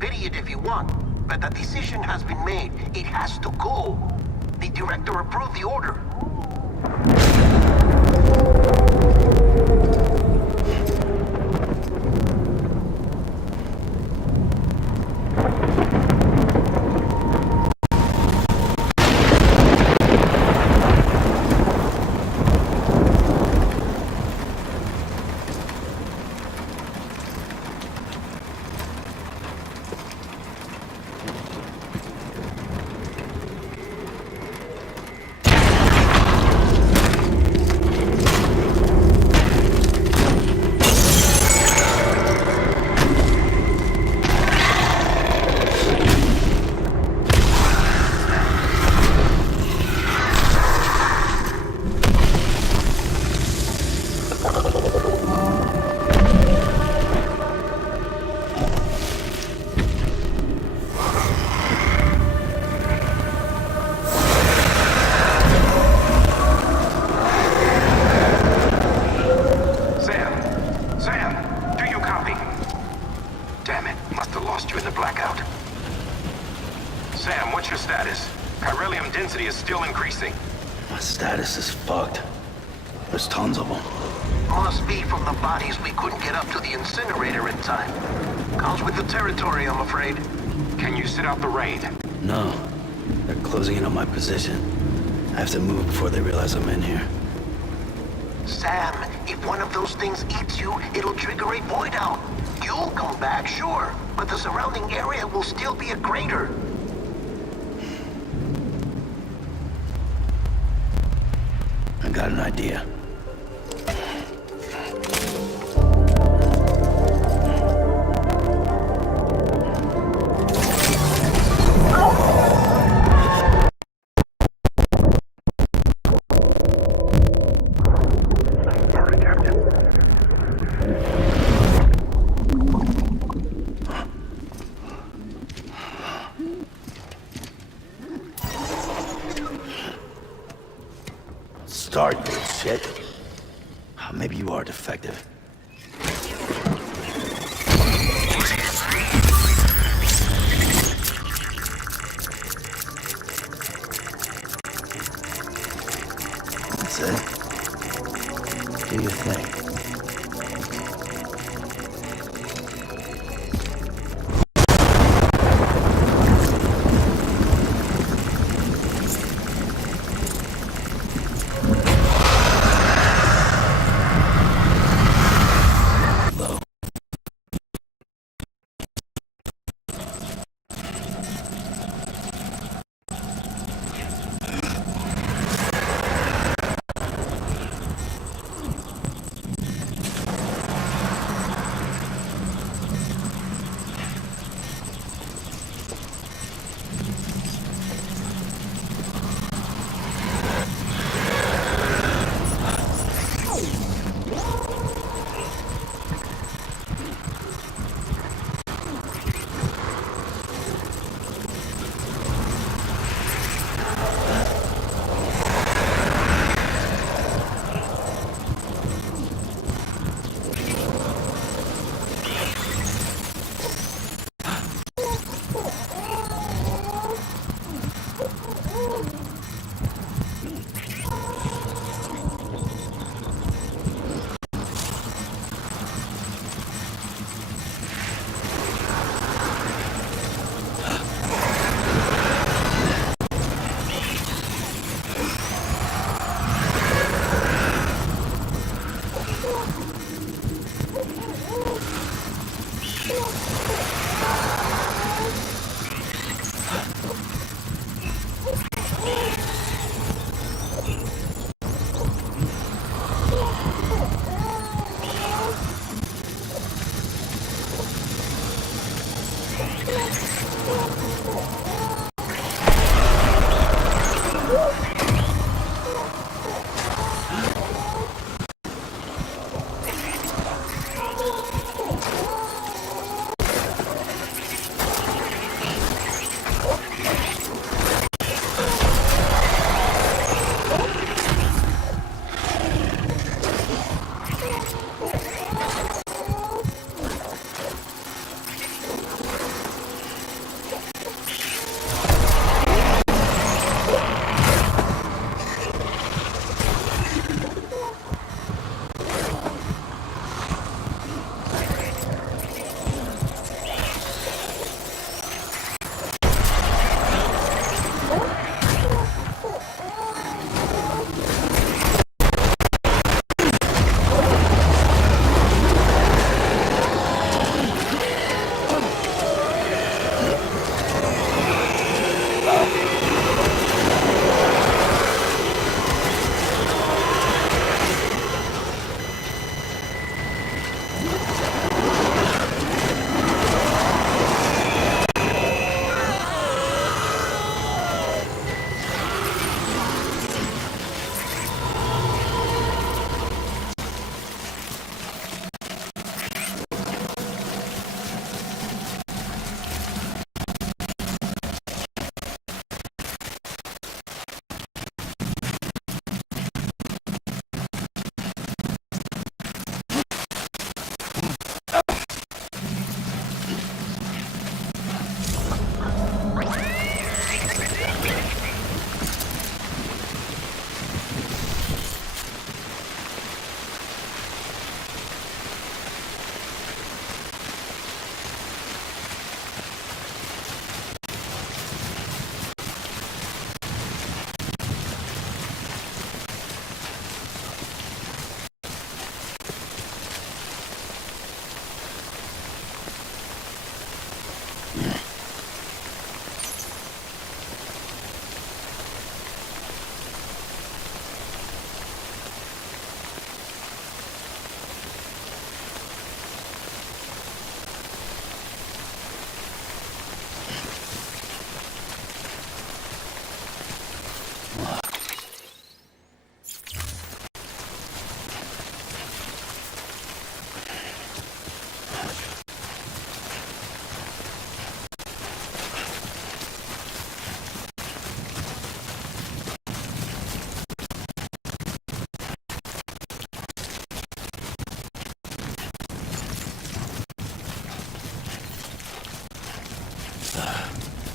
Pity it if you want, but the decision has been made. It has to go. The director approved the order. My status is fucked. There's tons of them. Must be from the bodies we couldn't get up to the incinerator in time. Comes with the territory, I'm afraid. Can you sit out the raid? No. They're closing in on my position. I have to move before they realize I'm in here. Sam, if one of those things eats you, it'll trigger a void out. You'll come back, sure, but the surrounding area will still be a crater. I got an idea. Start, you shit. Maybe you are defective. That's it. Do your thing.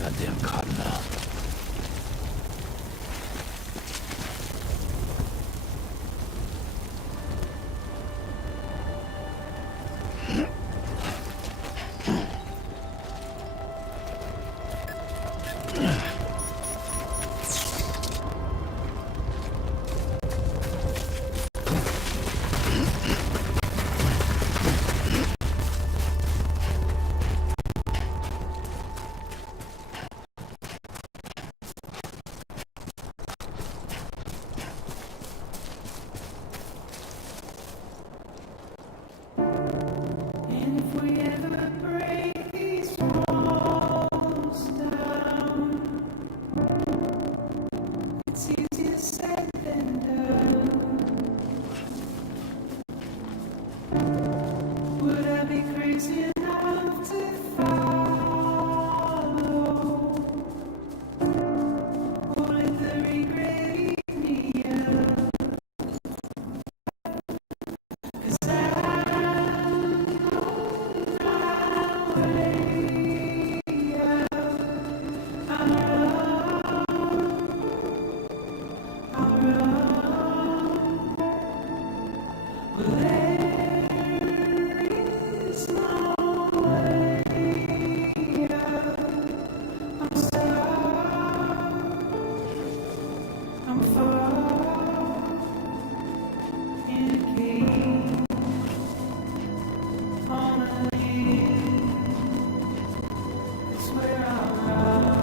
Goddamn cottonmouth. And if we ever break these walls down, it's easier said than done. Would I be crazy enough to follow? Or let the regret eat me up? 'Cause I'm far in a cave on a hill. It's where I run.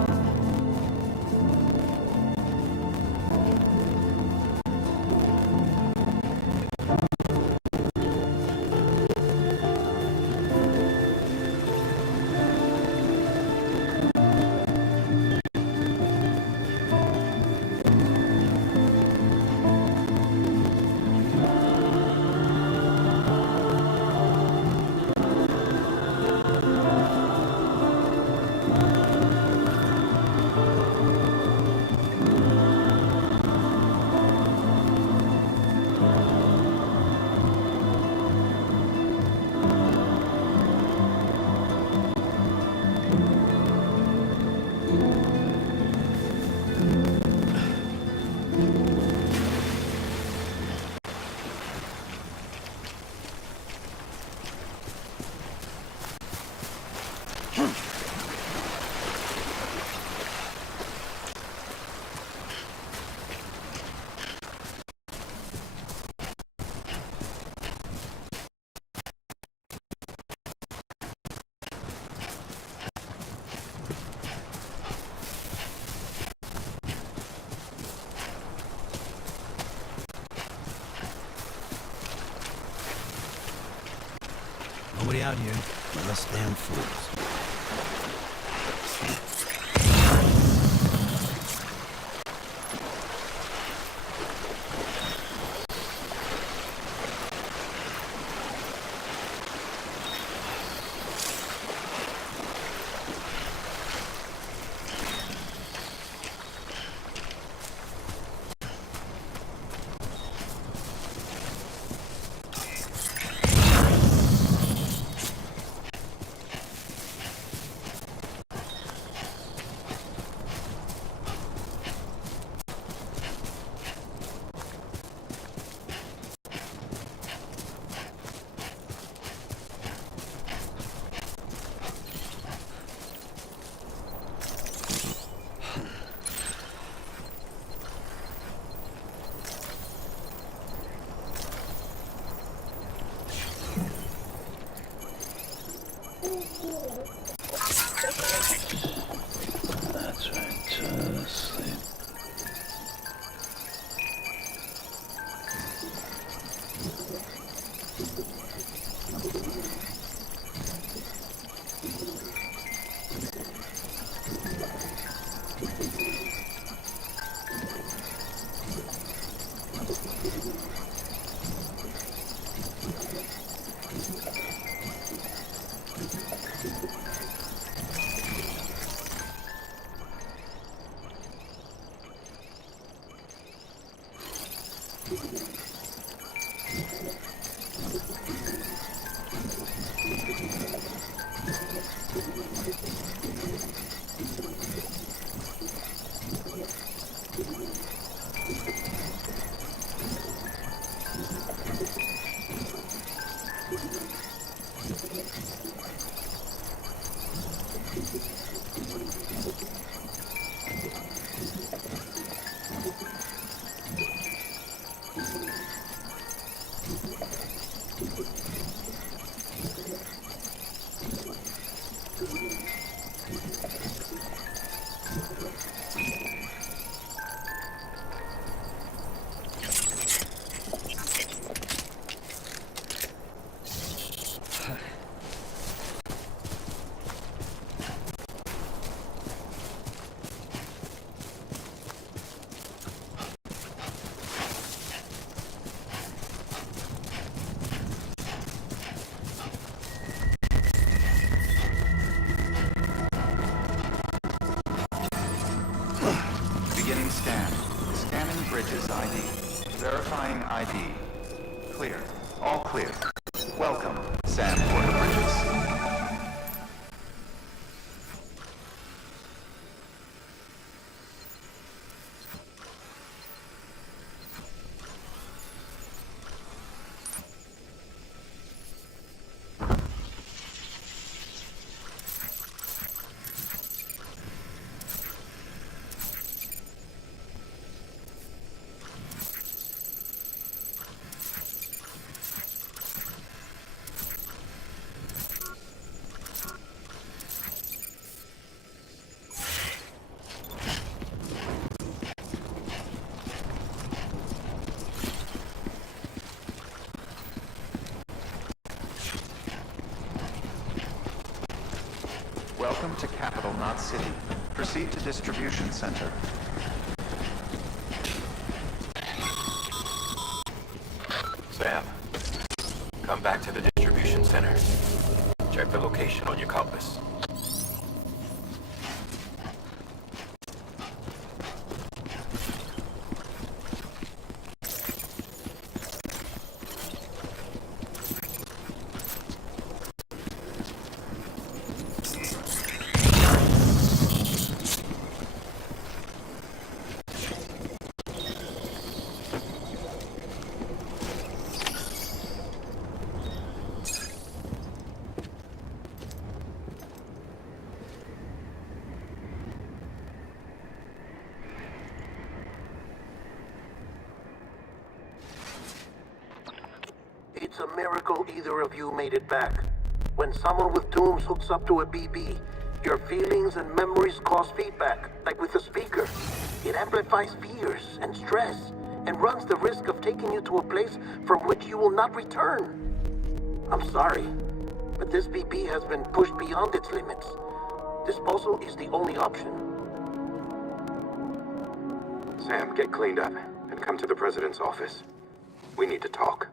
Nobody out here but us damn fools. scanned. Scanning bridges ID. Verifying ID. Clear. All clear. Welcome, Sam Porter Bridges. Welcome to Capital, not City. Proceed to Distribution Center. Sam, come back to the distribution center. Check the location on your compass. It's a miracle either of you made it back. When someone with Dooms hooks up to a BB, your feelings and memories cause feedback, like with a speaker. It amplifies fears and stress, and runs the risk of taking you to a place from which you will not return. I'm sorry, but this BB has been pushed beyond its limits. Disposal is the only option. Sam, get cleaned up and come to the president's office. We need to talk.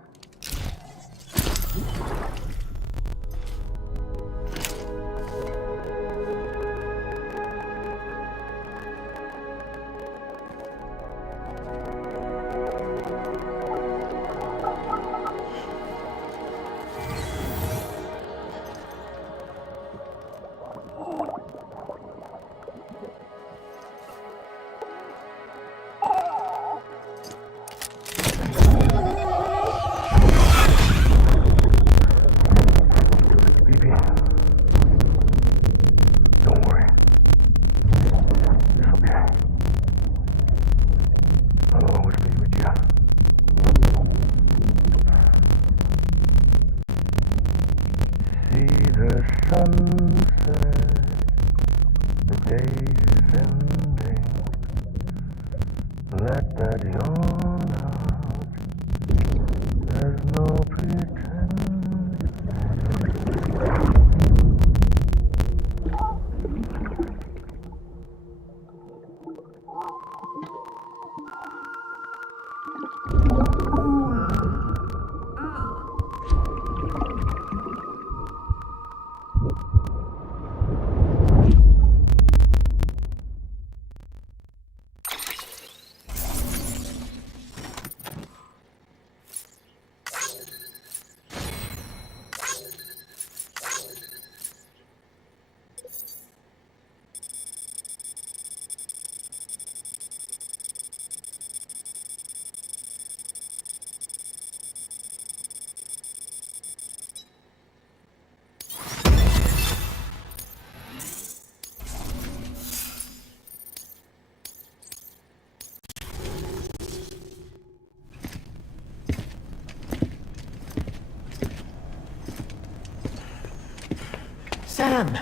Sam,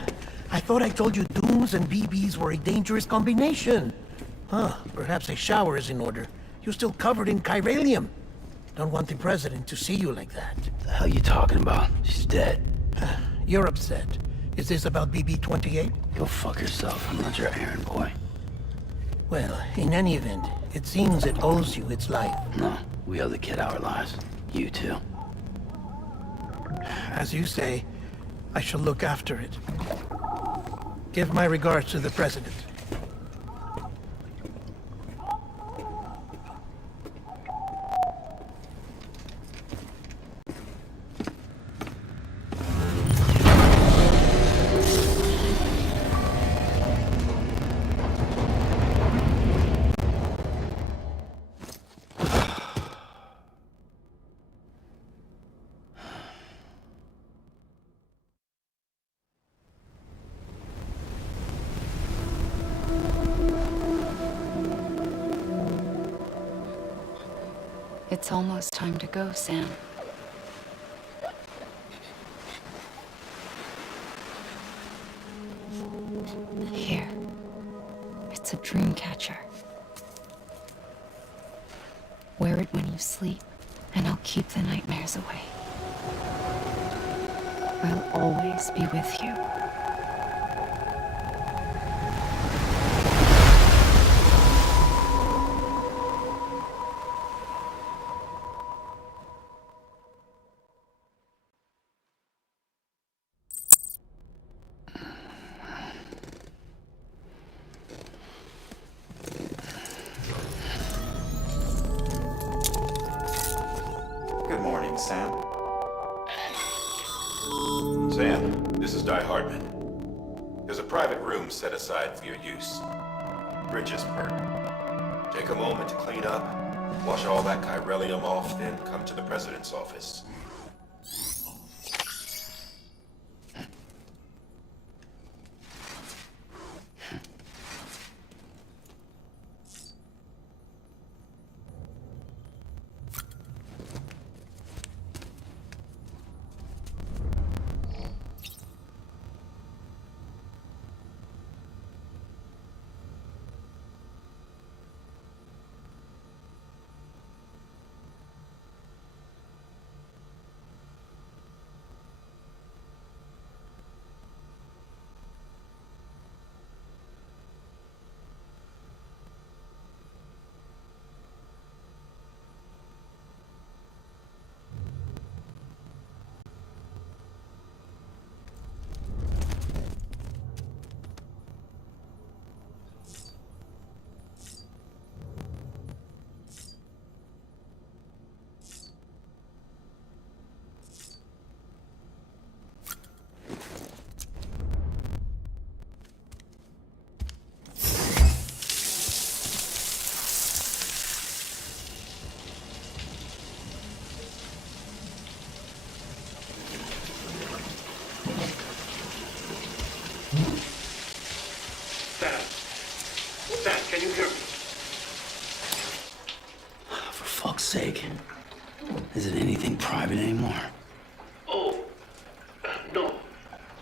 I thought I told you Dooms and BBs were a dangerous combination. Huh, perhaps a shower is in order. You're still covered in chiralium. Don't want the president to see you like that. The hell you talking about? She's dead. You're upset. Is this about BB-28? Go fuck yourself. I'm not your errand boy. Well, in any event, it seems it owes you its life. No, we owe the kid our lives. You too. As you say, I shall look after it. Give my regards to the president. It's almost time to go, Sam. Here. It's a dream catcher. Wear it when you sleep, and I'll keep the nightmares away. I'll always be with you. Good morning, Sam. Sam, this is Di Hartman. There's a private room set aside for your use. Bridges perk. Take a moment to clean up, wash all that chiralium off, then come to the President's office. Sam, can you hear me? For fuck's sake. Is it anything private anymore? Oh, no.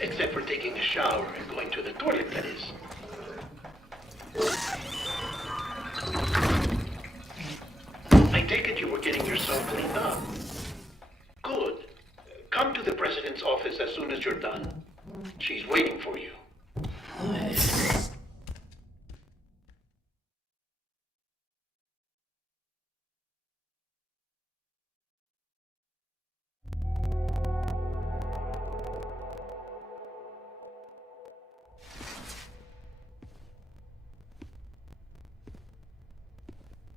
Except for taking a shower and going to the toilet, that is. I take it you were getting yourself cleaned up. Good. Come to the President's office as soon as you're done. She's waiting for you.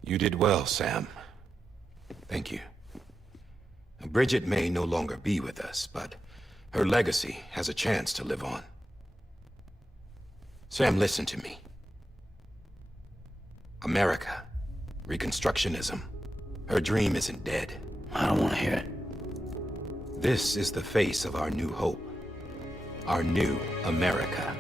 You did well, Sam. Thank you. Bridget may no longer be with us, but her legacy has a chance to live on. Sam, listen to me. America, Reconstructionism, her dream isn't dead. I don't want to hear it. This is the face of our new hope. Our new America.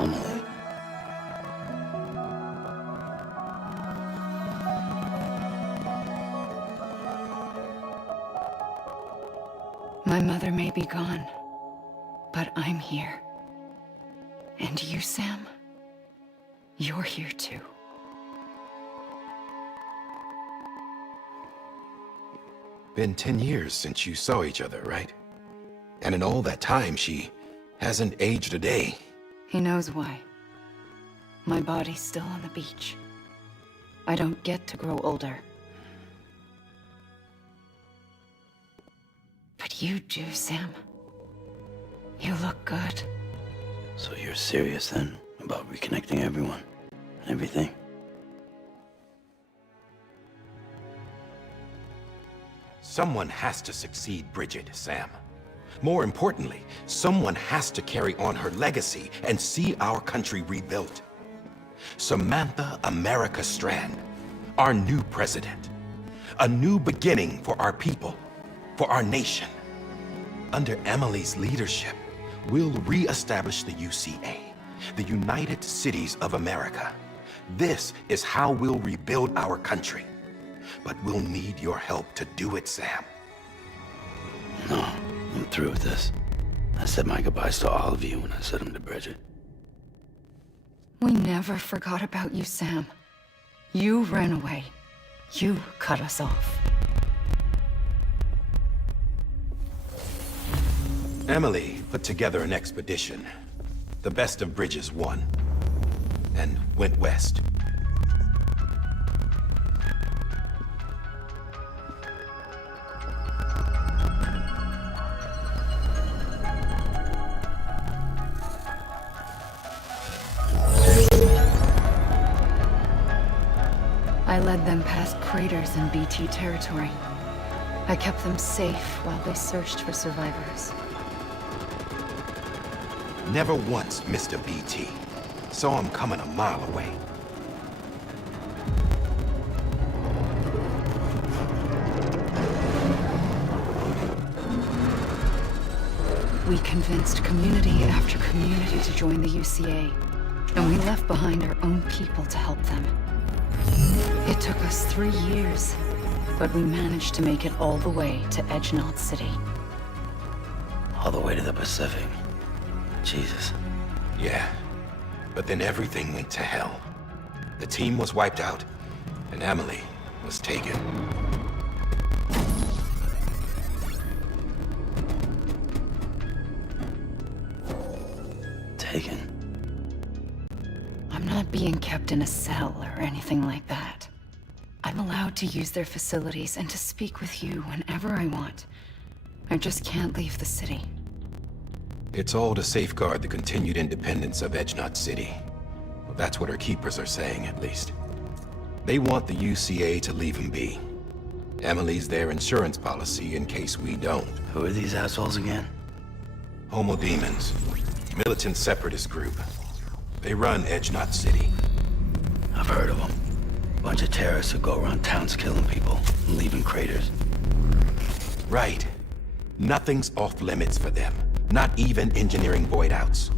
Amelie. My mother may be gone, but I'm here. And you, Sam, you're here too. Been 10 years since you saw each other, right? And in all that time, she hasn't aged a day. He knows why. My body's still on the beach. I don't get to grow older. But you do, Sam. You look good. So you're serious then about reconnecting everyone and everything? Someone has to succeed Bridget, Sam. More importantly, someone has to carry on her legacy and see our country rebuilt. Samantha America Strand, our new president. A new beginning for our people, for our nation. Under Emily's leadership, we'll re-establish the UCA, The United Cities of America. This is how we'll rebuild our country. But we'll need your help to do it, Sam. No, I'm through with this. I said my goodbyes to all of you when I said them to Bridget. We never forgot about you, Sam. You ran away. You cut us off. Emily put together an expedition. The best of Bridges won. And went west. I led them past craters in BT territory. I kept them safe while they searched for survivors. Never once missed a BT. Saw him coming a mile away. We convinced community after community to join the UCA, and we left behind our own people to help them. It took us 3 years, but we managed to make it all the way to Edgenot City. All the way to the Pacific. Jesus. Yeah. But then everything went to hell. The team was wiped out, and Emily was taken. Taken? I'm not being kept in a cell or anything like that. I'm allowed to use their facilities and to speak with you whenever I want. I just can't leave the city. It's all to safeguard the continued independence of Edgenot City. Well, that's what our keepers are saying, at least. They want the UCA to leave him be. Emily's their insurance policy in case we don't. Who are these assholes again? Homo Demons. Militant separatist group. They run Edgenot City. I've heard of them. Bunch of terrorists who go around towns killing people and leaving craters. Right. Nothing's off limits for them. Not even engineering void outs.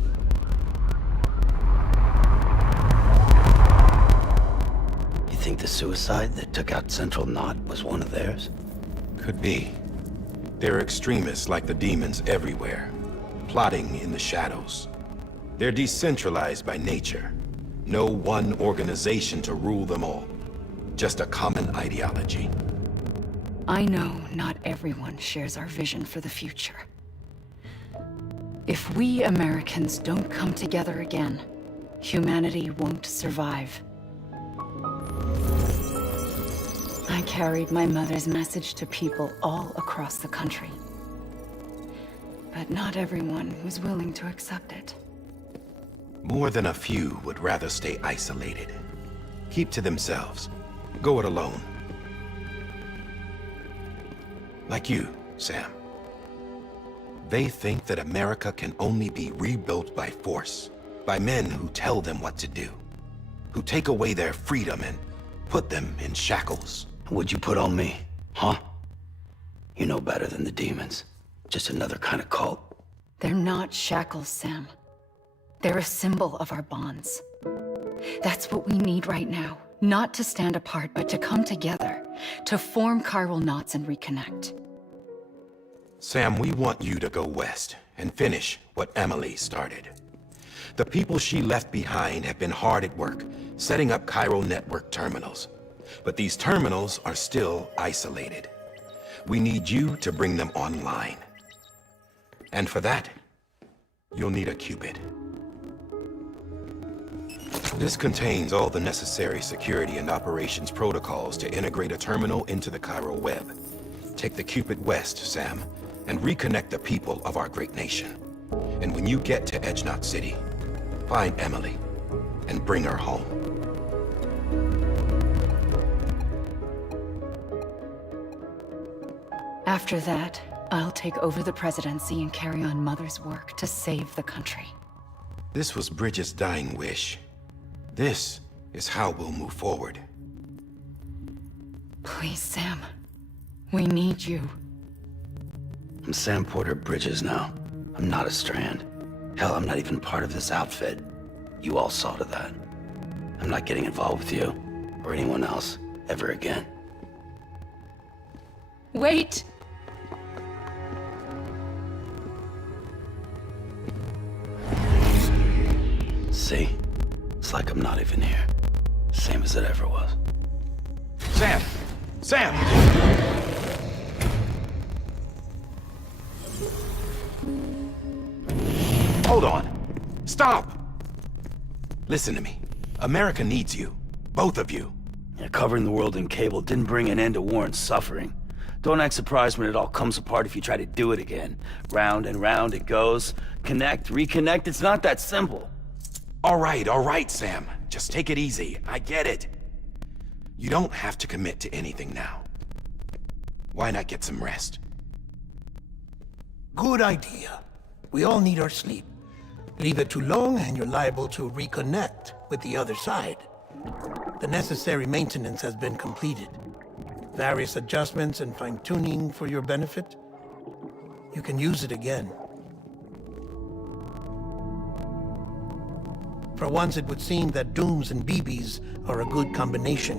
You think the suicide that took out Central Knot was one of theirs? Could be. There are extremists like the demons everywhere, plotting in the shadows. They're decentralized by nature. No one organization to rule them all. Just a common ideology. I know not everyone shares our vision for the future. If we Americans don't come together again, humanity won't survive. I carried my mother's message to people all across the country. But not everyone was willing to accept it. More than a few would rather stay isolated. Keep to themselves. Go it alone. Like you, Sam. They think that America can only be rebuilt by force, by men who tell them what to do, who take away their freedom and put them in shackles. What'd you put on me, huh? You know better than the demons. Just another kind of cult. They're not shackles, Sam. They're a symbol of our bonds. That's what we need right now. Not to stand apart, but to come together, to form chiral knots and reconnect. Sam, we want you to go west and finish what Emily started. The people she left behind have been hard at work, setting up chiral network terminals. But these terminals are still isolated. We need you to bring them online. And for that, you'll need a Cupid. This contains all the necessary security and operations protocols to integrate a terminal into the chiral web. Take the Cupid west, Sam, and reconnect the people of our great nation. And when you get to Edgenot City, find Emily and bring her home. After that, I'll take over the presidency and carry on Mother's work to save the country. This was Bridget's dying wish. This is how we'll move forward. Please, Sam. We need you. I'm Sam Porter Bridges now. I'm not a Strand. Hell, I'm not even part of this outfit. You all saw to that. I'm not getting involved with you, or anyone else, ever again. Wait! See? It's like I'm not even here. Same as it ever was. Sam! Sam! Hold on! Stop! Listen to me. America needs you. Both of you. Yeah, covering the world in cable didn't bring an end to war and suffering. Don't act surprised when it all comes apart if you try to do it again. Round and round it goes. Connect, reconnect, it's not that simple. All right, Sam. Just take it easy. I get it. You don't have to commit to anything now. Why not get some rest? Good idea. We all need our sleep. Leave it too long and you're liable to reconnect with the other side. The necessary maintenance has been completed. Various adjustments and fine-tuning for your benefit. You can use it again. For once, it would seem that Dooms and BBs are a good combination.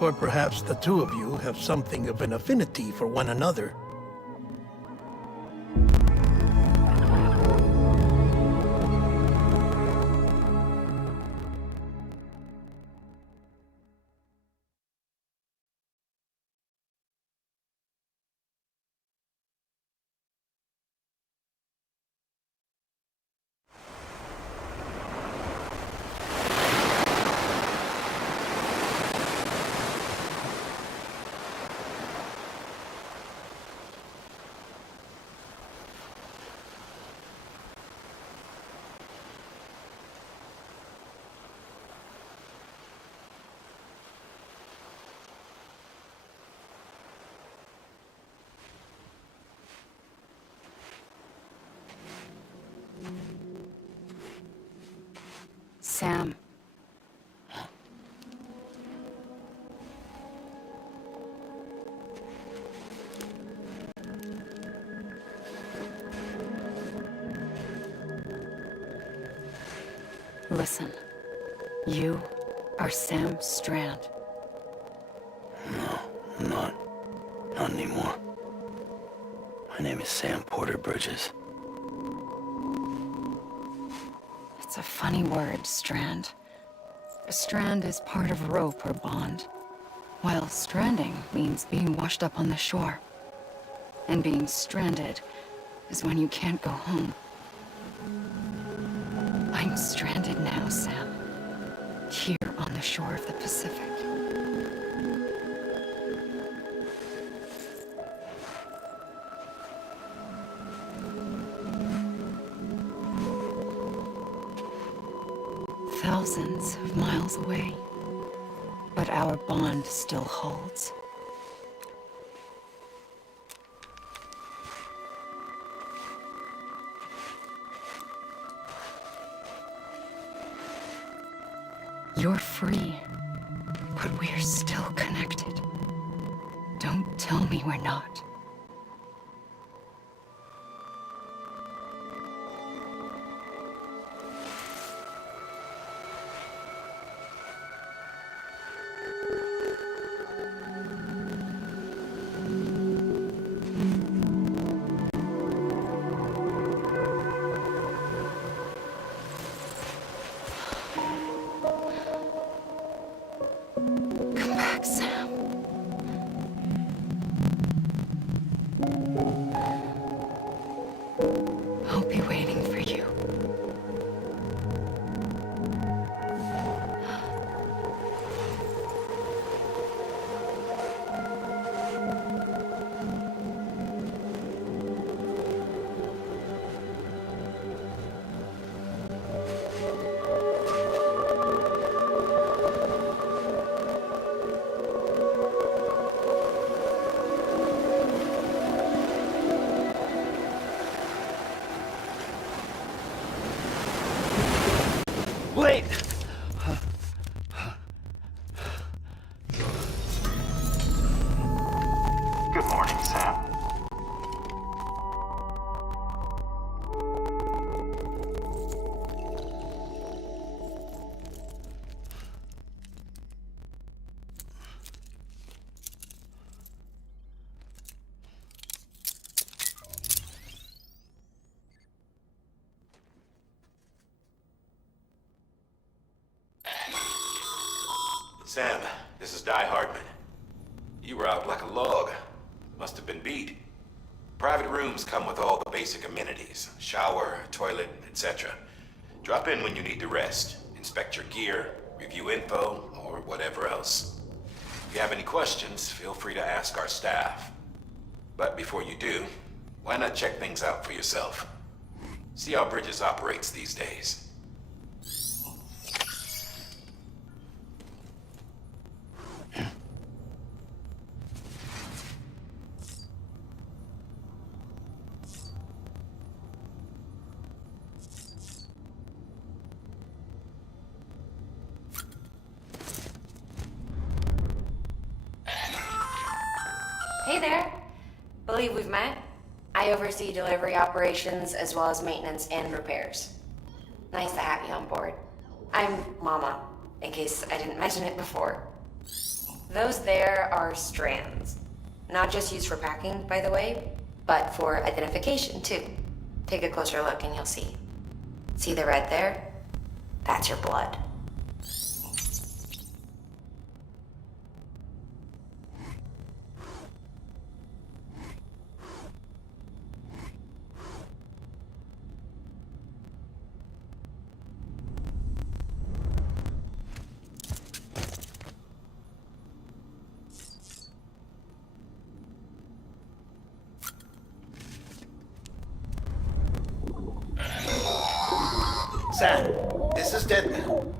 Or perhaps the two of you have something of an affinity for one another. Sam. Listen. You are Sam Strand. No, I'm not. Not anymore. My name is Sam Porter Bridges. It's a funny word, strand. A strand is part of rope or bond, while stranding means being washed up on the shore. And being stranded is when you can't go home. I'm stranded now, Sam. Here on the shore of the Pacific. Thousands of miles away, but our bond still holds. You're free, but we're still connected. Don't tell me we're not. I'll be waiting for you. Sam, this is Di Hardman. You were out like a log. Must have been beat. Private rooms come with all the basic amenities. Shower, toilet, etc. Drop in when you need to rest. Inspect your gear, review info, or whatever else. If you have any questions, feel free to ask our staff. But before you do, why not check things out for yourself? See how Bridges operates these days. Hey there. Believe we've met. I oversee delivery operations as well as maintenance and repairs. Nice to have you on board. I'm Mama, in case I didn't mention it before. Those there are strands. Not just used for packing, by the way, but for identification too. Take a closer look and you'll see. See the red there? That's your blood. Sam, this is Deadman.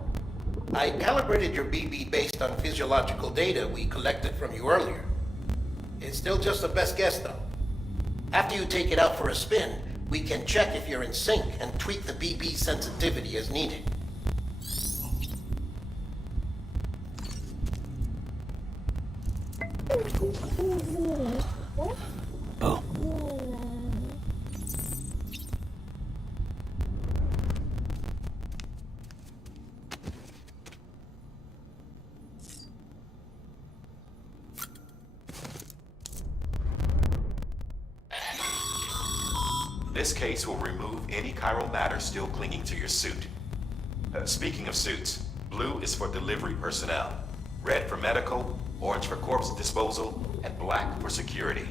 I calibrated your BB based on physiological data we collected from you earlier. It's still just a best guess, though. After you take it out for a spin, we can check if you're in sync and tweak the BB sensitivity as needed. Oh. This case will remove any chiral matter still clinging to your suit. Speaking of suits, blue is for delivery personnel, red for medical, orange for corpse disposal, and black for security.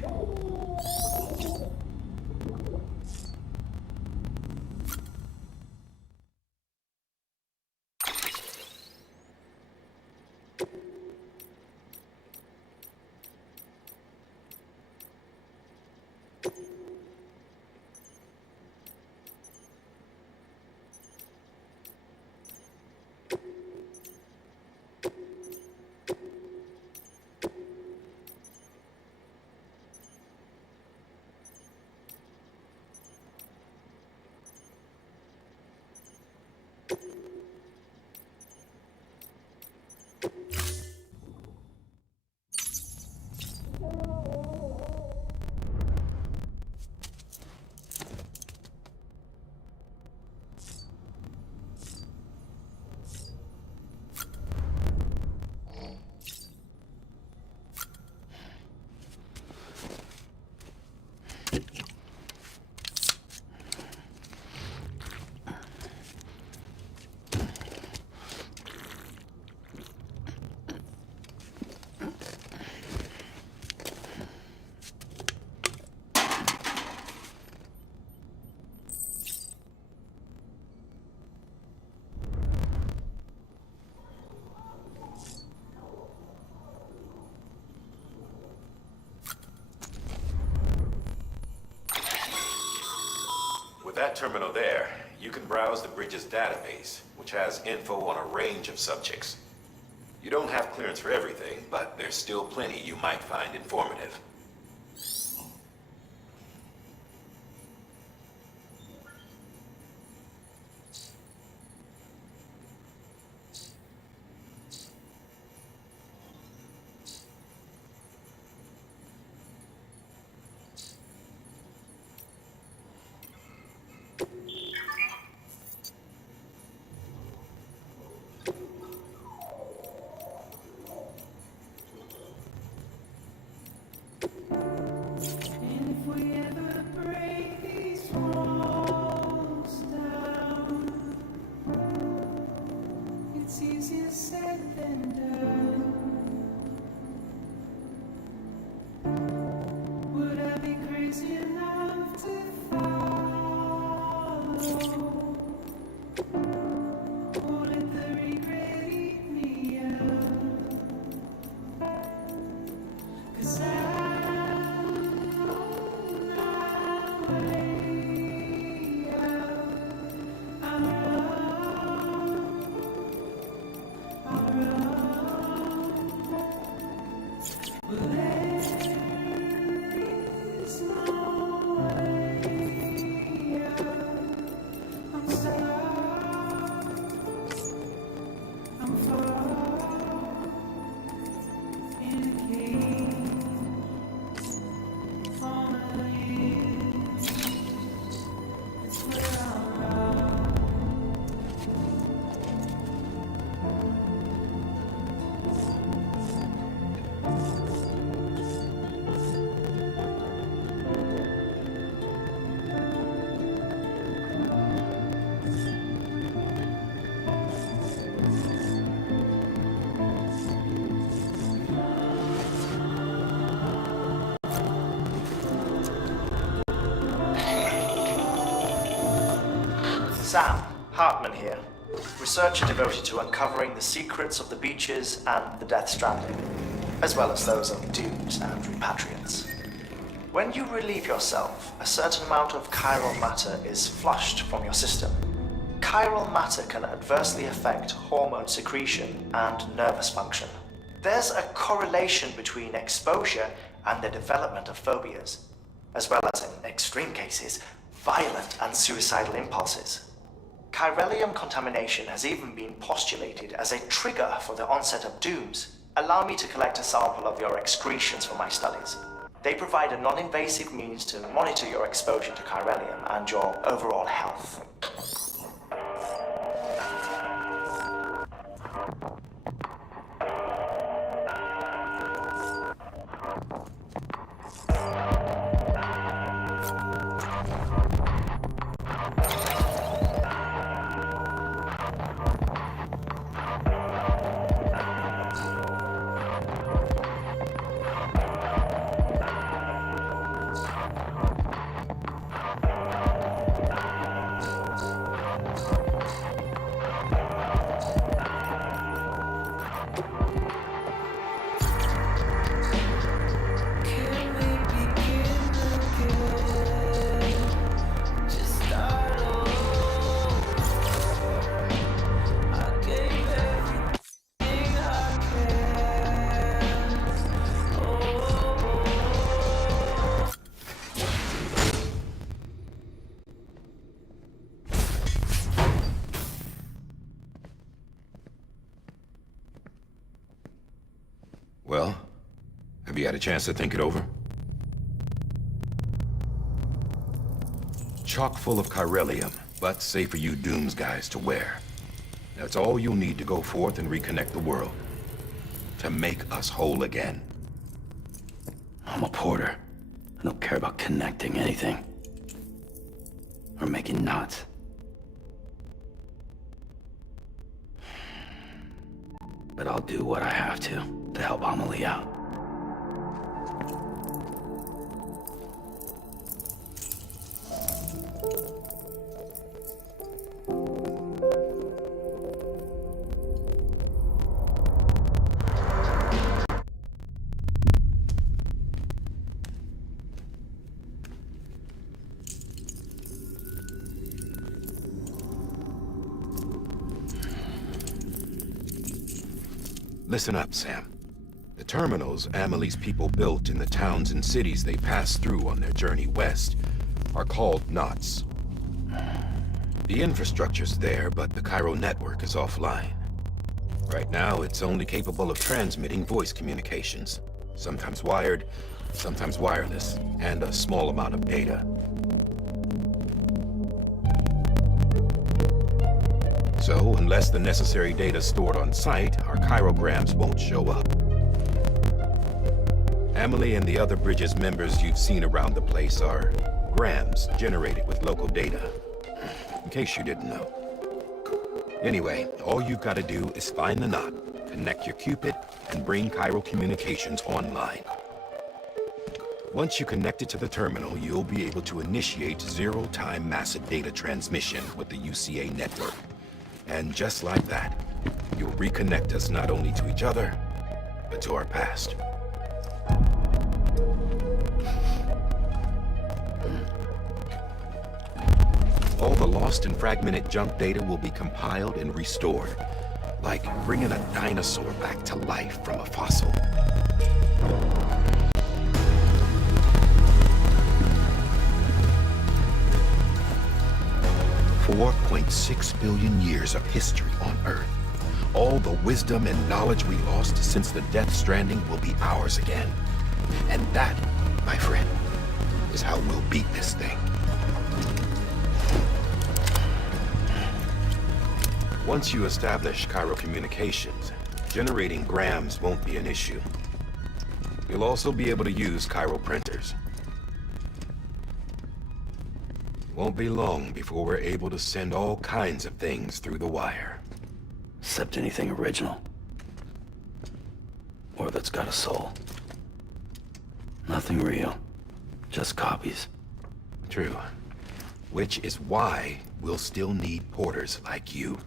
With that terminal there, you can browse the Bridges database, which has info on a range of subjects. You don't have clearance for everything, but there's still plenty you might find informative. It's easier said than done. Sam, Hartman here, researcher devoted to uncovering the secrets of the beaches and the Death Stranding, as well as those of dooms and repatriates. When you relieve yourself, a certain amount of chiral matter is flushed from your system. Chiral matter can adversely affect hormone secretion and nervous function. There's a correlation between exposure and the development of phobias, as well as, in extreme cases, violent and suicidal impulses. Chiralium contamination has even been postulated as a trigger for the onset of dooms. Allow me to collect a sample of your excretions for my studies. They provide a non-invasive means to monitor your exposure to chiralium and your overall health. Well, have you had a chance to think it over? Chock full of chiralium, but safe for you Dooms guys to wear. That's all you'll need to go forth and reconnect the world. To make us whole again. I'm a porter. I don't care about connecting anything. Or making knots. But I'll do what I have to help Amelie out. Listen up, Sam. The terminals Amelie's people built in the towns and cities they passed through on their journey west are called knots. The infrastructure's there, but the Cairo network is offline. Right now, it's only capable of transmitting voice communications. Sometimes wired, sometimes wireless, and a small amount of data. So, unless the necessary data's stored on site, our chirograms won't show up. Amelie and the other Bridges members you've seen around the place are grams generated with local data. In case you didn't know. Anyway, all you've got to do is find the knot, connect your Cupid, and bring Cairo communications online. Once you connect it to the terminal, you'll be able to initiate zero-time massive data transmission with the UCA network. And just like that, you'll reconnect us not only to each other, but to our past. lost and fragmented junk data will be compiled and restored. Like bringing a dinosaur back to life from a fossil. $4.6 billion years of history on Earth. All the wisdom and knowledge we lost since the Death Stranding will be ours again. And that, my friend, is how we'll beat this thing. Once you establish Cairo communications, generating grams won't be an issue. You'll also be able to use Cairo printers. Won't be long before we're able to send all kinds of things through the wire. Except anything original. Or that's got a soul. Nothing real. Just copies. True. Which is why we'll still need porters like you.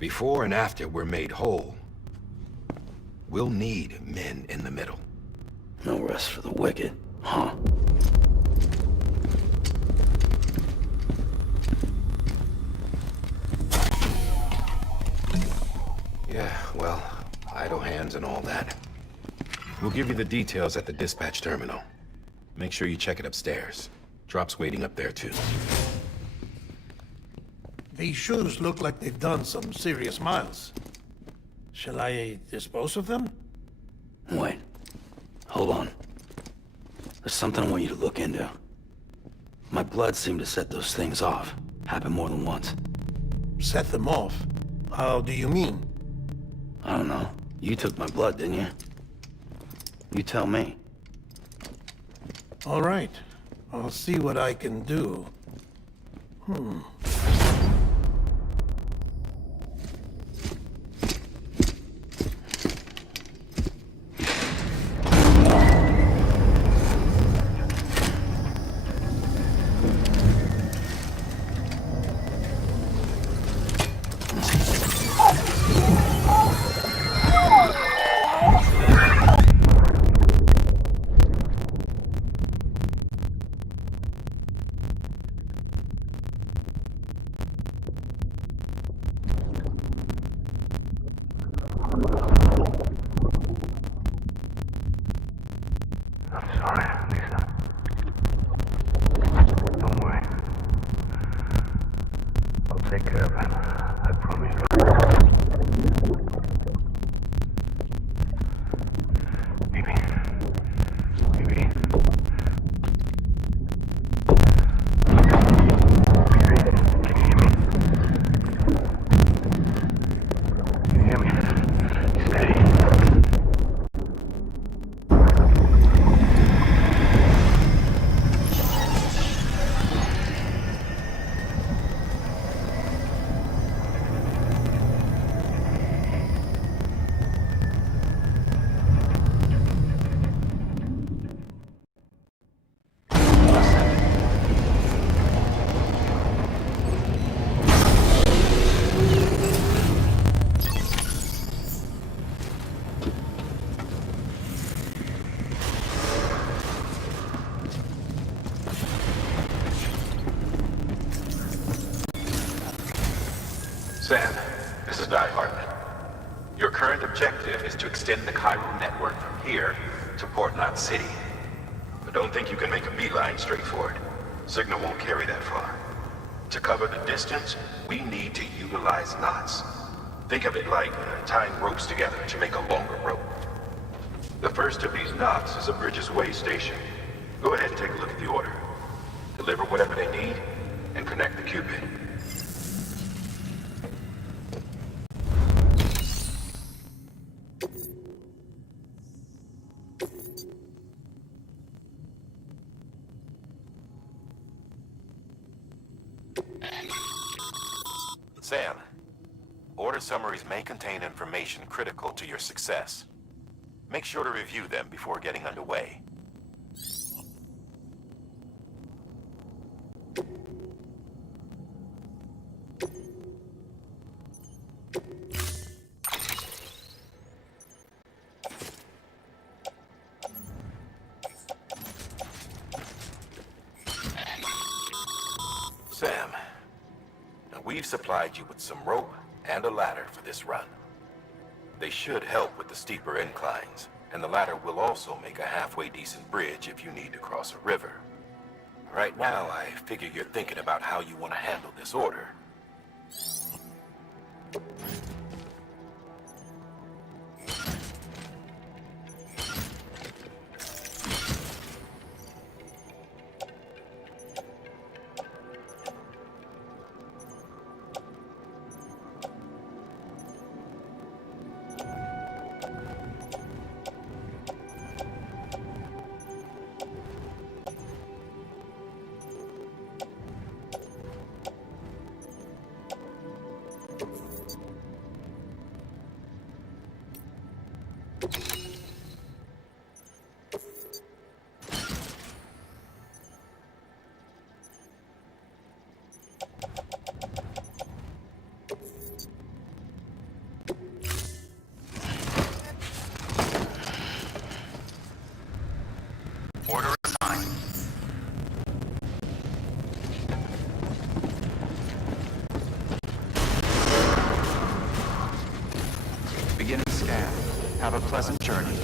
Before and after we're made whole, we'll need men in the middle. No rest for the wicked, huh? Yeah, well, idle hands and all that. We'll give you the details at the dispatch terminal. Make sure you check it upstairs. Drop's waiting up there too. These shoes look like they've done some serious miles. Shall I dispose of them? Wait. Hold on. There's something I want you to look into. My blood seemed to set those things off. Happened more than once. Set them off? How do you mean? I don't know. You took my blood, didn't you? You tell me. All right. I'll see what I can do. Sam, this is Di Hartman. Your current objective is to extend the Cairo network from here to Port Knot City. But don't think you can make a beeline straight for it. Signal won't carry that far. To cover the distance, we need to utilize knots. Think of it like tying ropes together to make a longer rope. The first of these knots is a Bridges Way station. Go ahead and take a look at the order. Deliver whatever they need, and connect the Cupid. Sam, order summaries may contain information critical to your success. Make sure to review them before getting underway. We've supplied you with some rope and a ladder for this run. They should help with the steeper inclines, and the ladder will also make a halfway decent bridge if you need to cross a river. Right now, I figure you're thinking about how you want to handle this order. Order assigned. Beginning scan. Have a pleasant journey.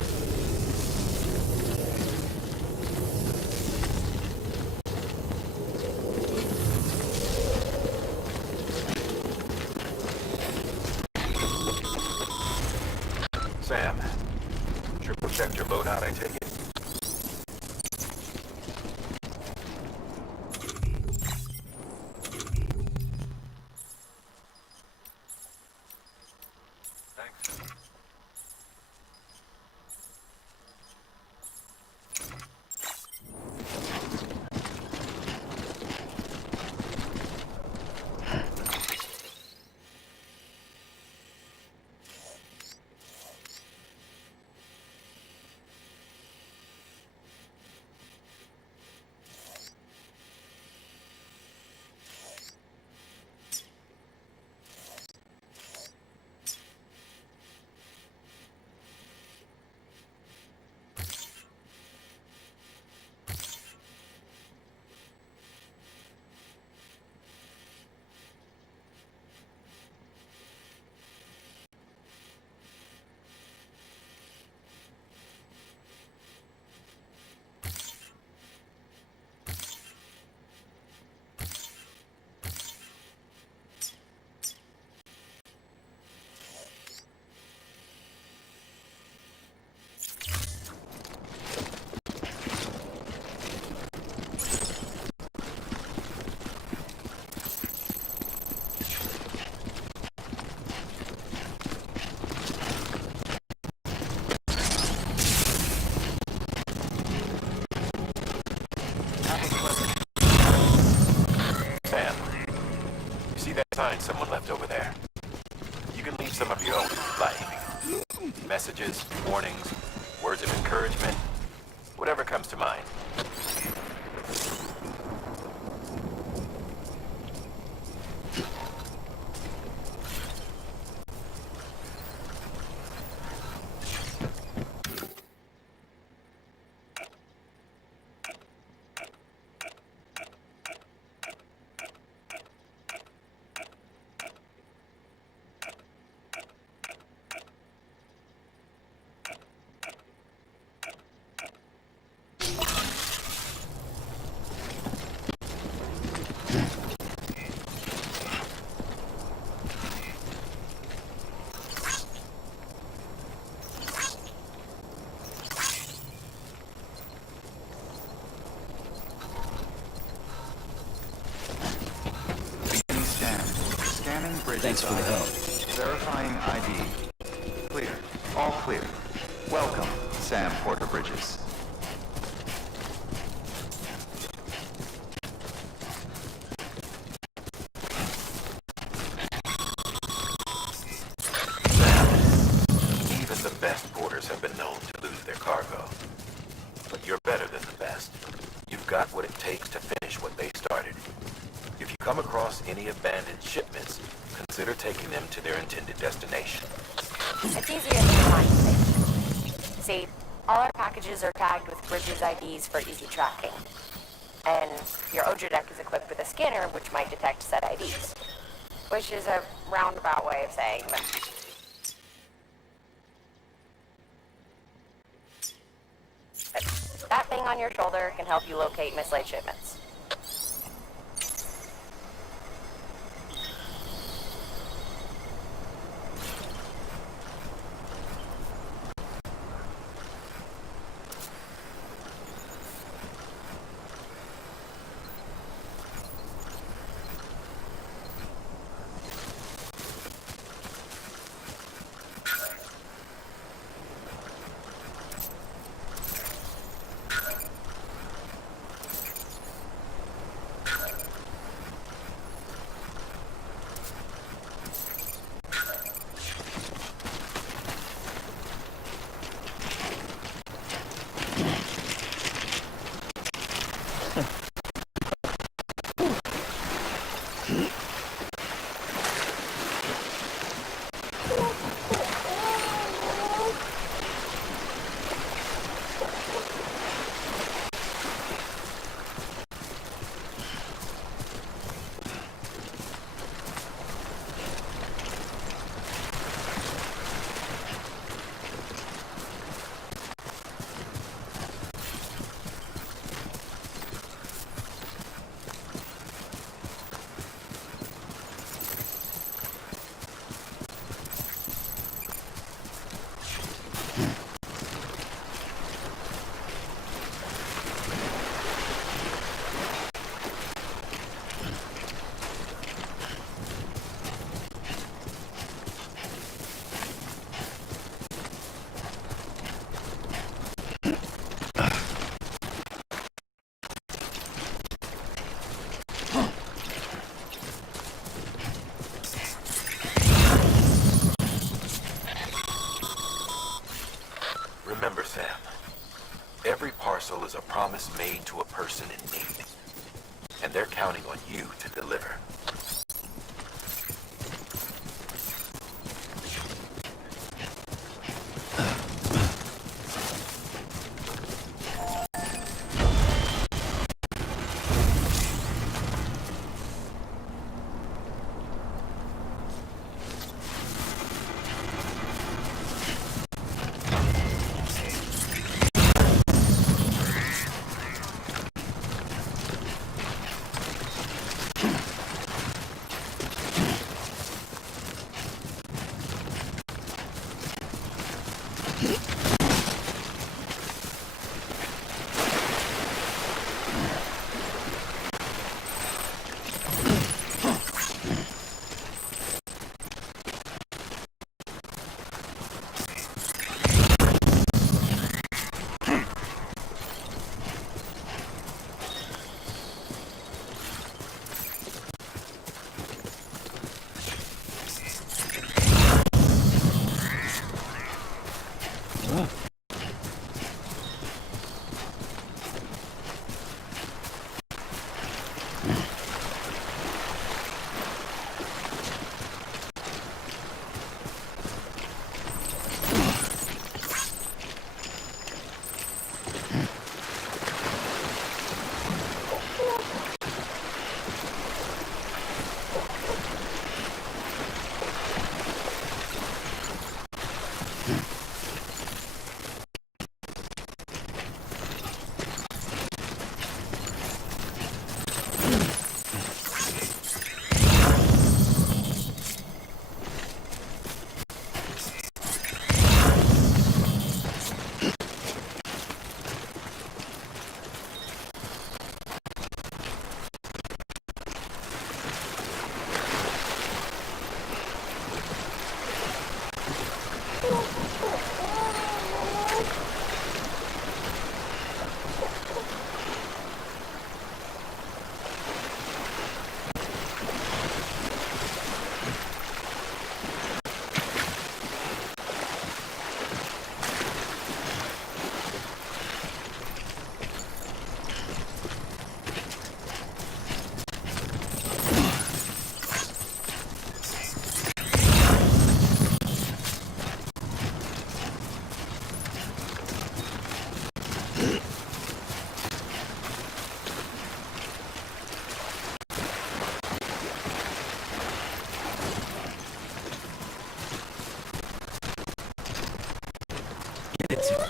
Sam, triple checked your loadout, I take it? Sign someone left over there. You can leave some of your own, like messages, warnings, words of encouragement, whatever comes to mind. Thanks for the help. Verifying ID. Clear. All clear. Welcome, Sam Porter Bridges. Even the best porters have been known to lose their cargo. But you're better than the best. You've got what it takes to finish what they started. If you come across any abandoned shipments, consider taking them to their intended destination. It's easier than you might think. See, all our packages are tagged with Bridges IDs for easy tracking. And your Ojo deck is equipped with a scanner which might detect said IDs. which is a roundabout way of saying that. That thing on your shoulder can help you locate mislaid shipments. Remember, Sam, every parcel is a promise made to a person in need, and they're counting on you to deliver.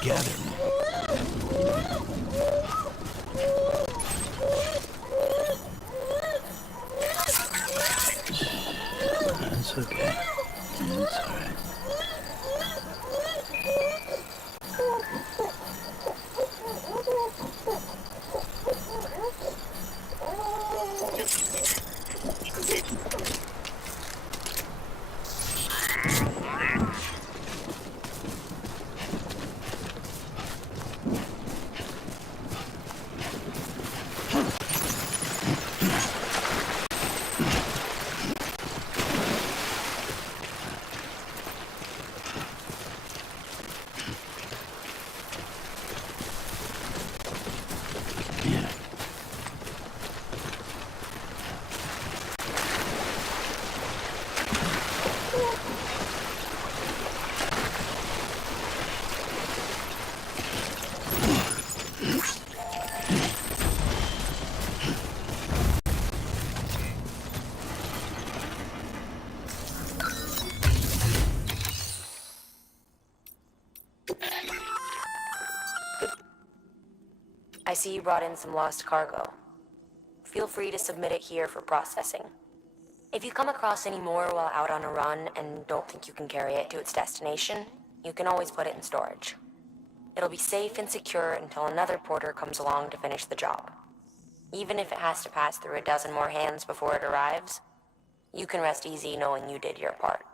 together. That's okay. It's all right. I see you brought in some lost cargo. Feel free to submit it here for processing. If you come across any more while out on a run and don't think you can carry it to its destination, you can always put it in storage. It'll be safe and secure until another porter comes along to finish the job. Even if it has to pass through a dozen more hands before it arrives, you can rest easy knowing you did your part.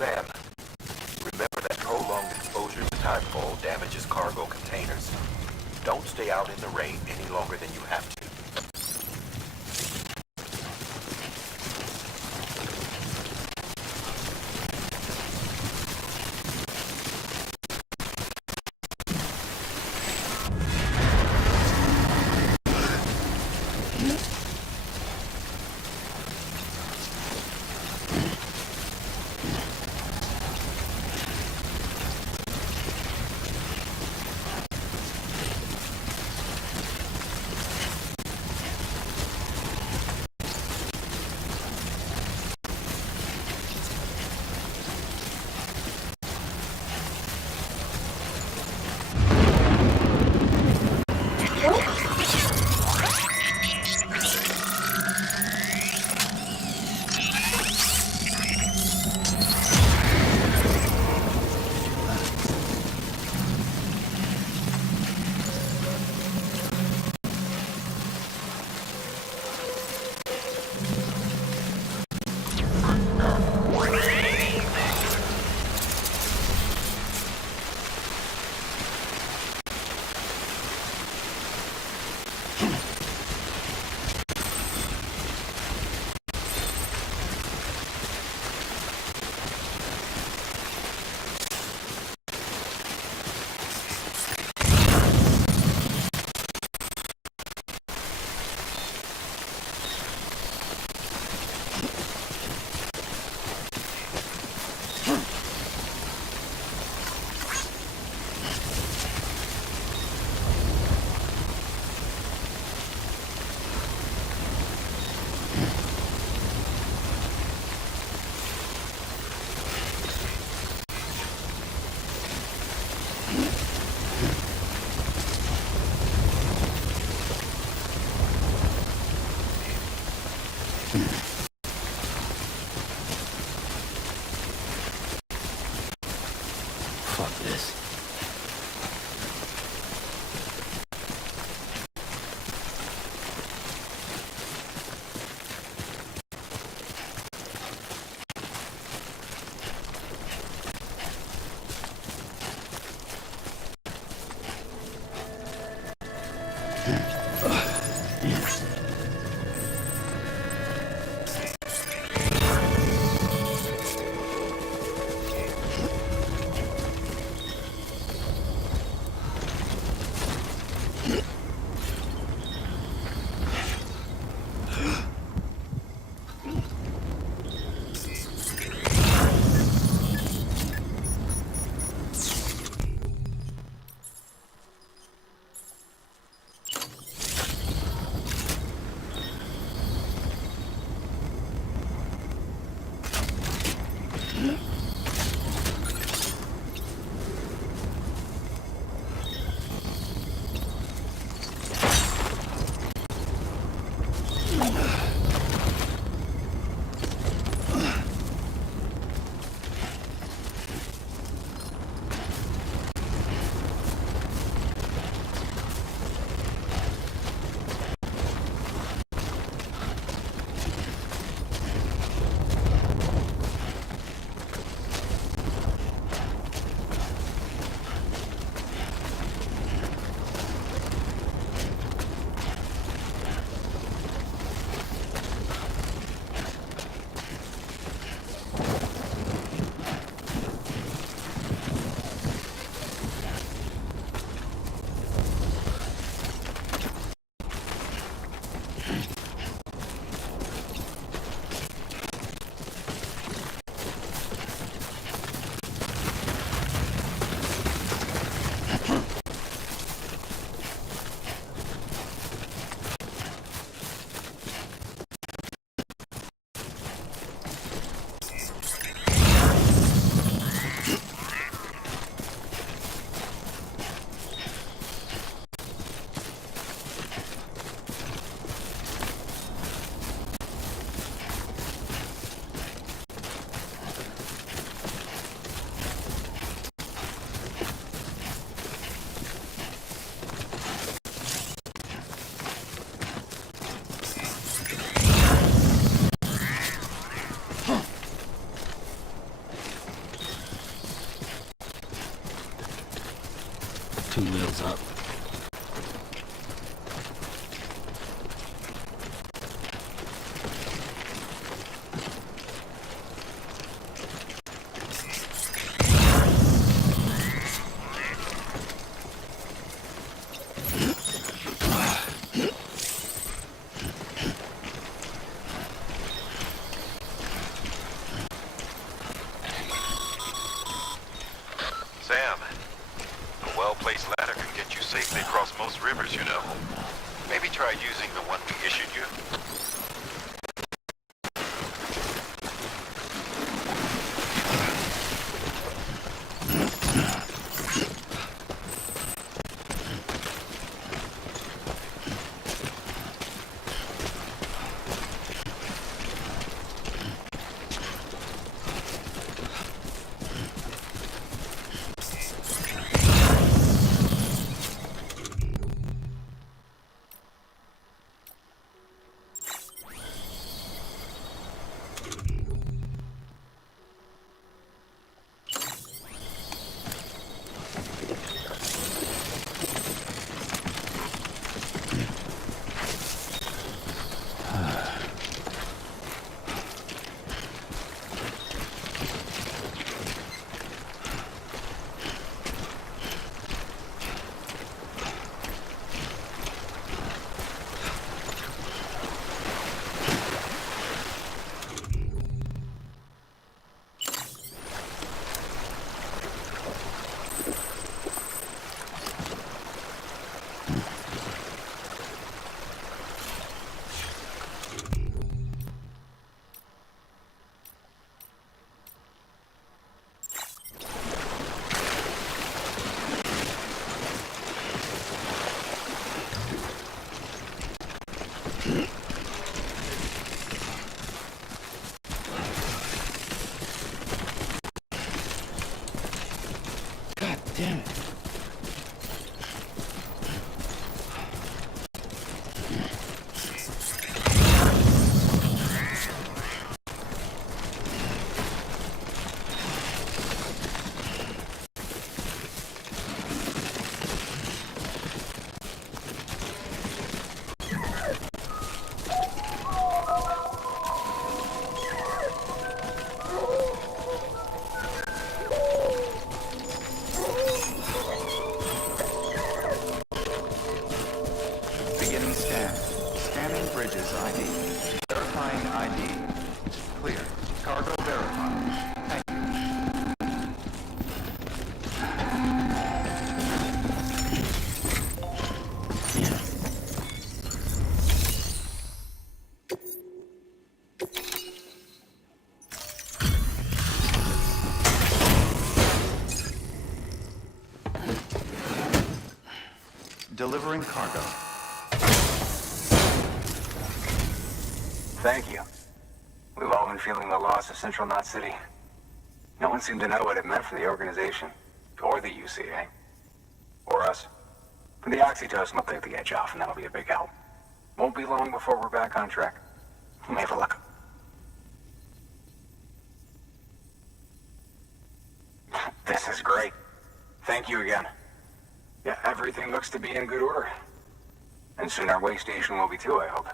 Sam, remember that prolonged exposure to timefall damages cargo containers. Don't stay out in the rain any longer than you have to. 2 wheels up. Sam, a well-placed ladder can get you safely across most rivers, you know. Maybe try using the one we issued you. Bridges ID. Verifying ID. Clear. Cargo verified. Thank you. Delivering cargo. Thank you. We've all been feeling the loss of Central Knot City. No one seemed to know what it meant for the organization, or the UCA, or us. The oxytocin will take the edge off, and that'll be a big help. Won't be long before we're back on track. You may have a look. This is great. Thank you again. Yeah, everything looks to be in good order. And soon our way station will be too, I hope.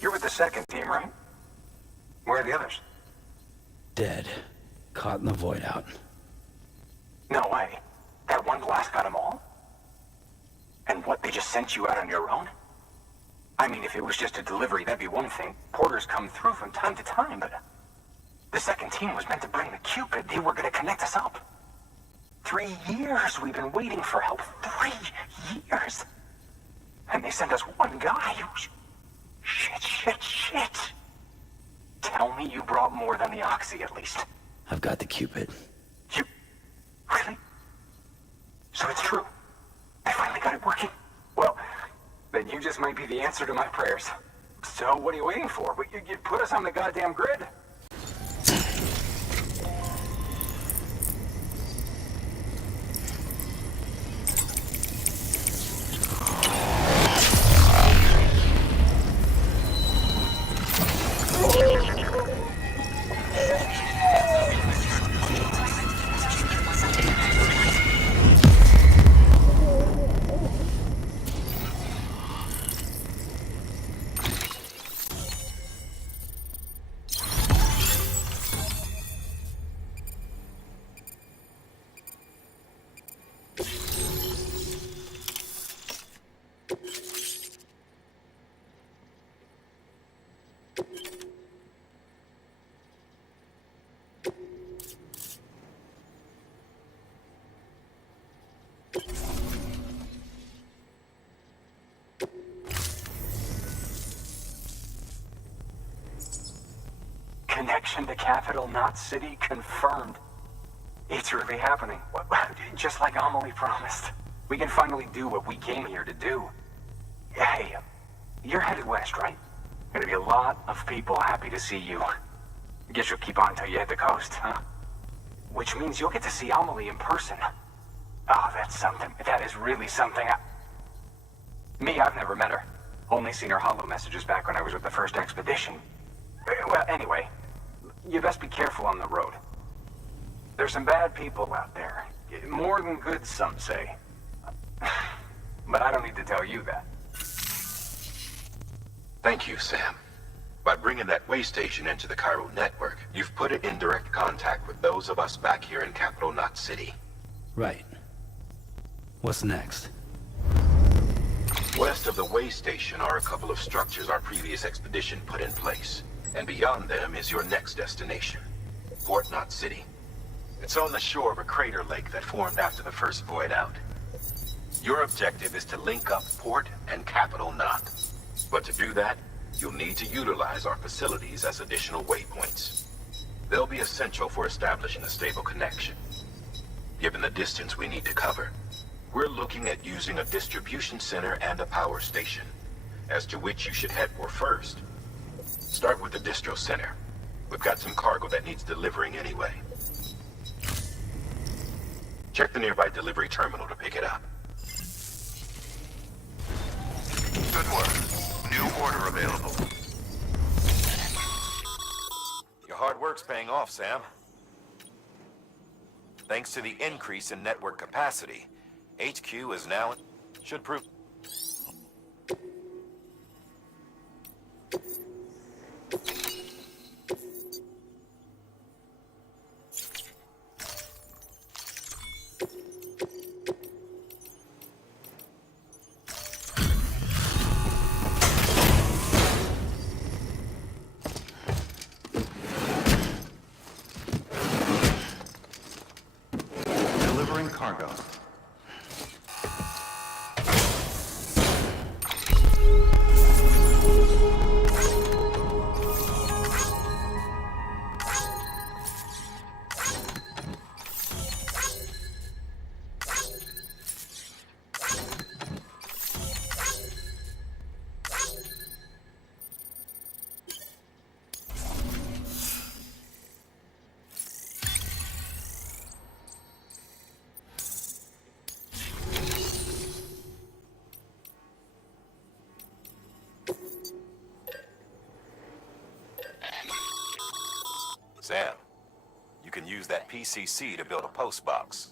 You're with the second team, right? Where are the others? Dead. Caught in the void out. No way. That one blast got them all? And what, they just sent you out on your own? I mean, if it was just a delivery, that'd be one thing. Porters come through from time to time, but... The second team was meant to bring the Cupid. They were gonna connect us up. 3 years we've been waiting for help. 3 years! And they sent us one guy who's... Shit. Tell me you brought more than the Oxy, at least. I've got the Cupid. You... Really? So it's true. I finally got it working. Well, then you just might be the answer to my prayers. So what are you waiting for? You put us on the goddamn grid. Connection to Capital Knot City confirmed. It's really happening. Just like Amelie promised. We can finally do what we came here to do. Hey, you're headed west, right? Gonna be a lot of people happy to see you. Guess you'll keep on until you hit the coast, huh? Which means you'll get to see Amelie in person. Oh, that's something. That is really something. Me, I've never met her. Only seen her holo messages back when I was with the first expedition. Well, anyway, you best be careful on the road. There's some bad people out there. More than good, some say. But I don't need to tell you that. Thank you, Sam. By bringing that way station into the Cairo network, you've put it in direct contact with those of us back here in Capital Knot City. Right. What's next? West of the way station are a couple of structures our previous expedition put in place. And beyond them is your next destination, Port Knot City. It's on the shore of a crater lake that formed after the first void out. Your objective is to link up Port and Capital Knot. But to do that, you'll need to utilize our facilities as additional waypoints. They'll be essential for establishing a stable connection. Given the distance we need to cover, We're looking at using a distribution center and a power station, as to which you should head for first. Start with the distro center. We've got some cargo that needs delivering anyway. Check the nearby delivery terminal to pick it up. Good work. New order available. Your hard work's paying off, Sam. Thanks to the increase in network capacity, HQ is now... should prove... Delivering cargo. Sam, you can use that PCC to build a post box.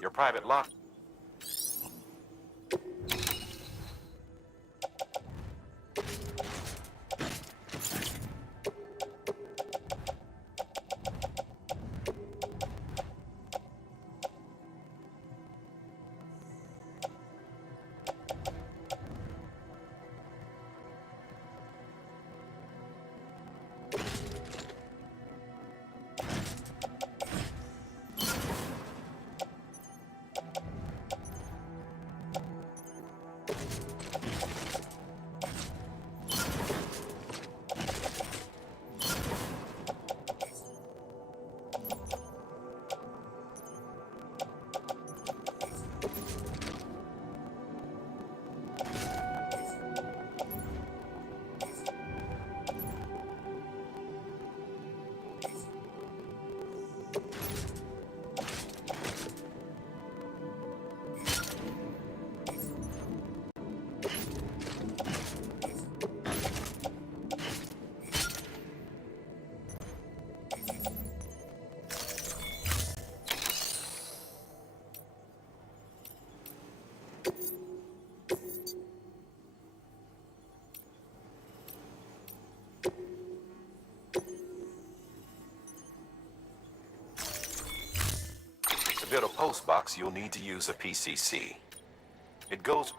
Your private lock. To build a post box, you'll need to use a PCC. It goes...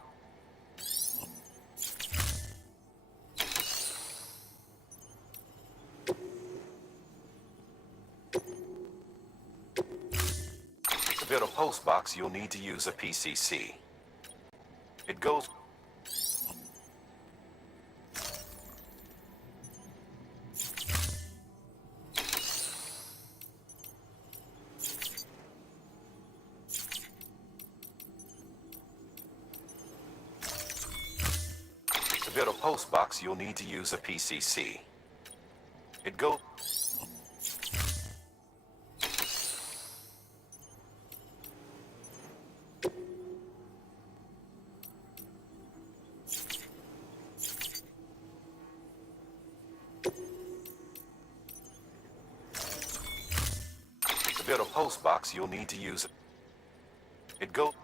To build a post box, you'll need to use a PCC. It goes... build a post box, you'll need to use a PCC. It goes... To build a post box, you'll need to use... It goes...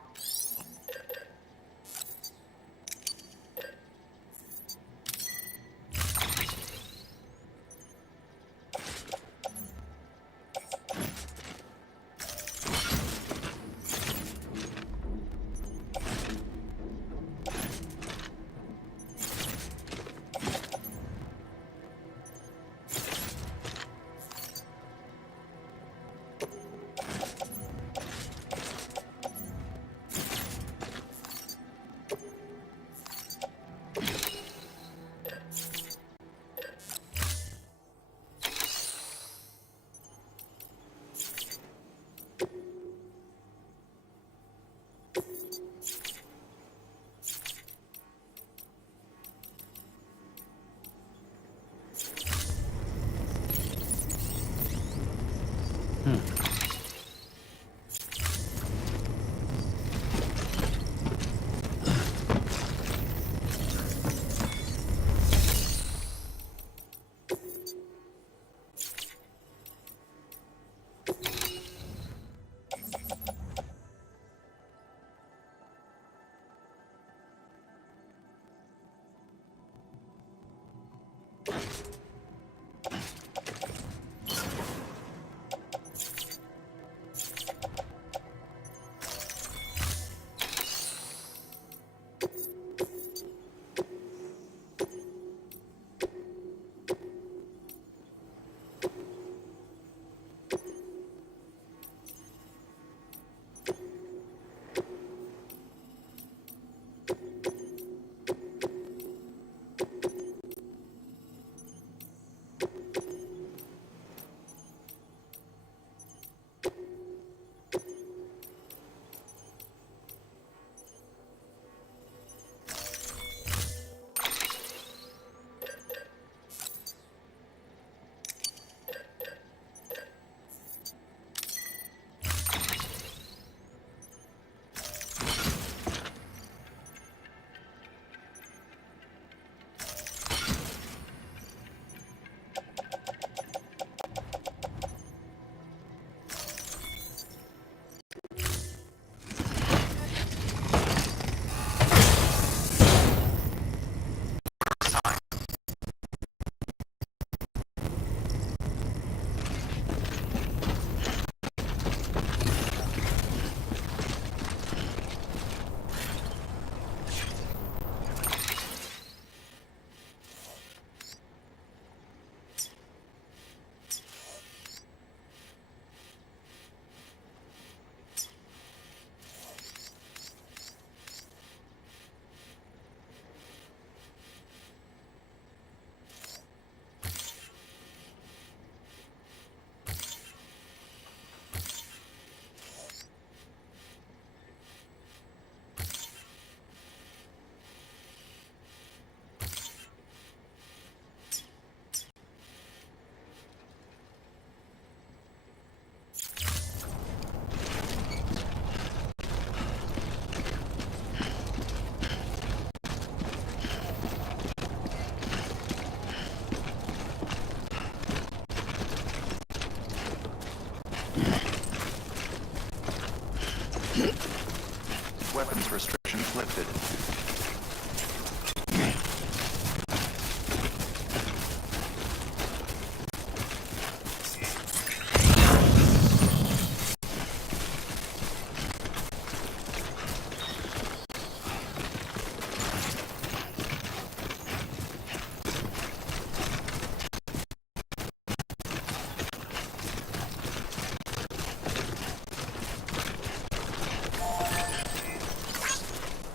Weapons restrictions lifted.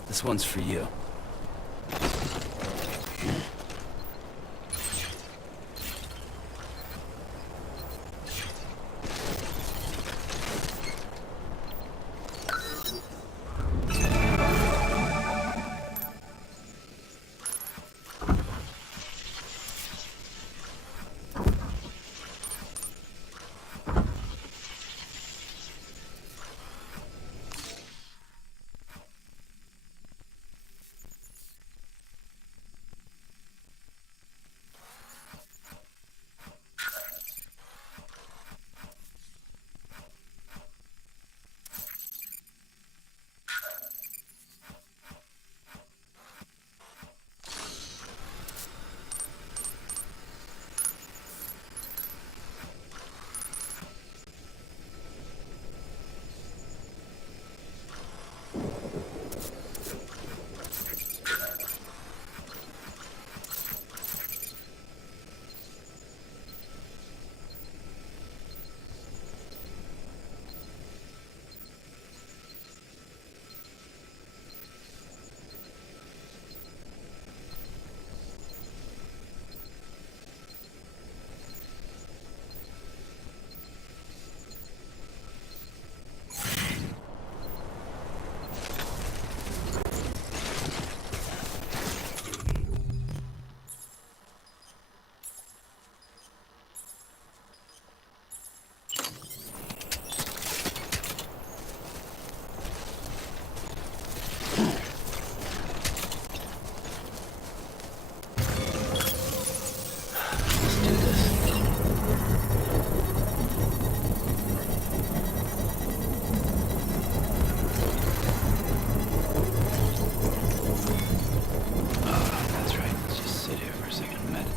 This one's for you.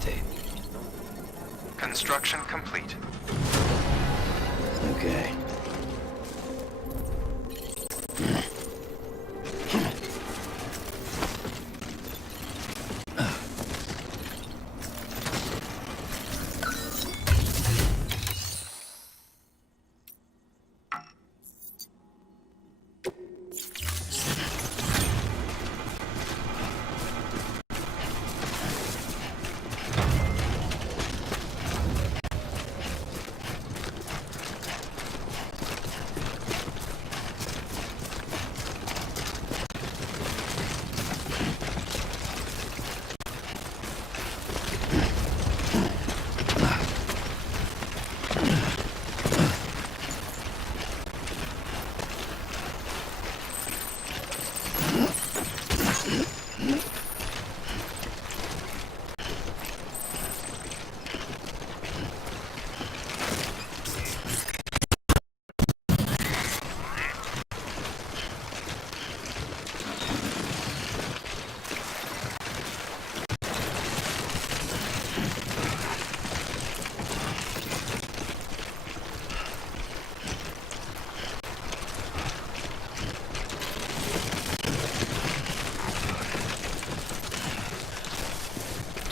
tape. Construction complete. Okay.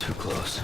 Too close.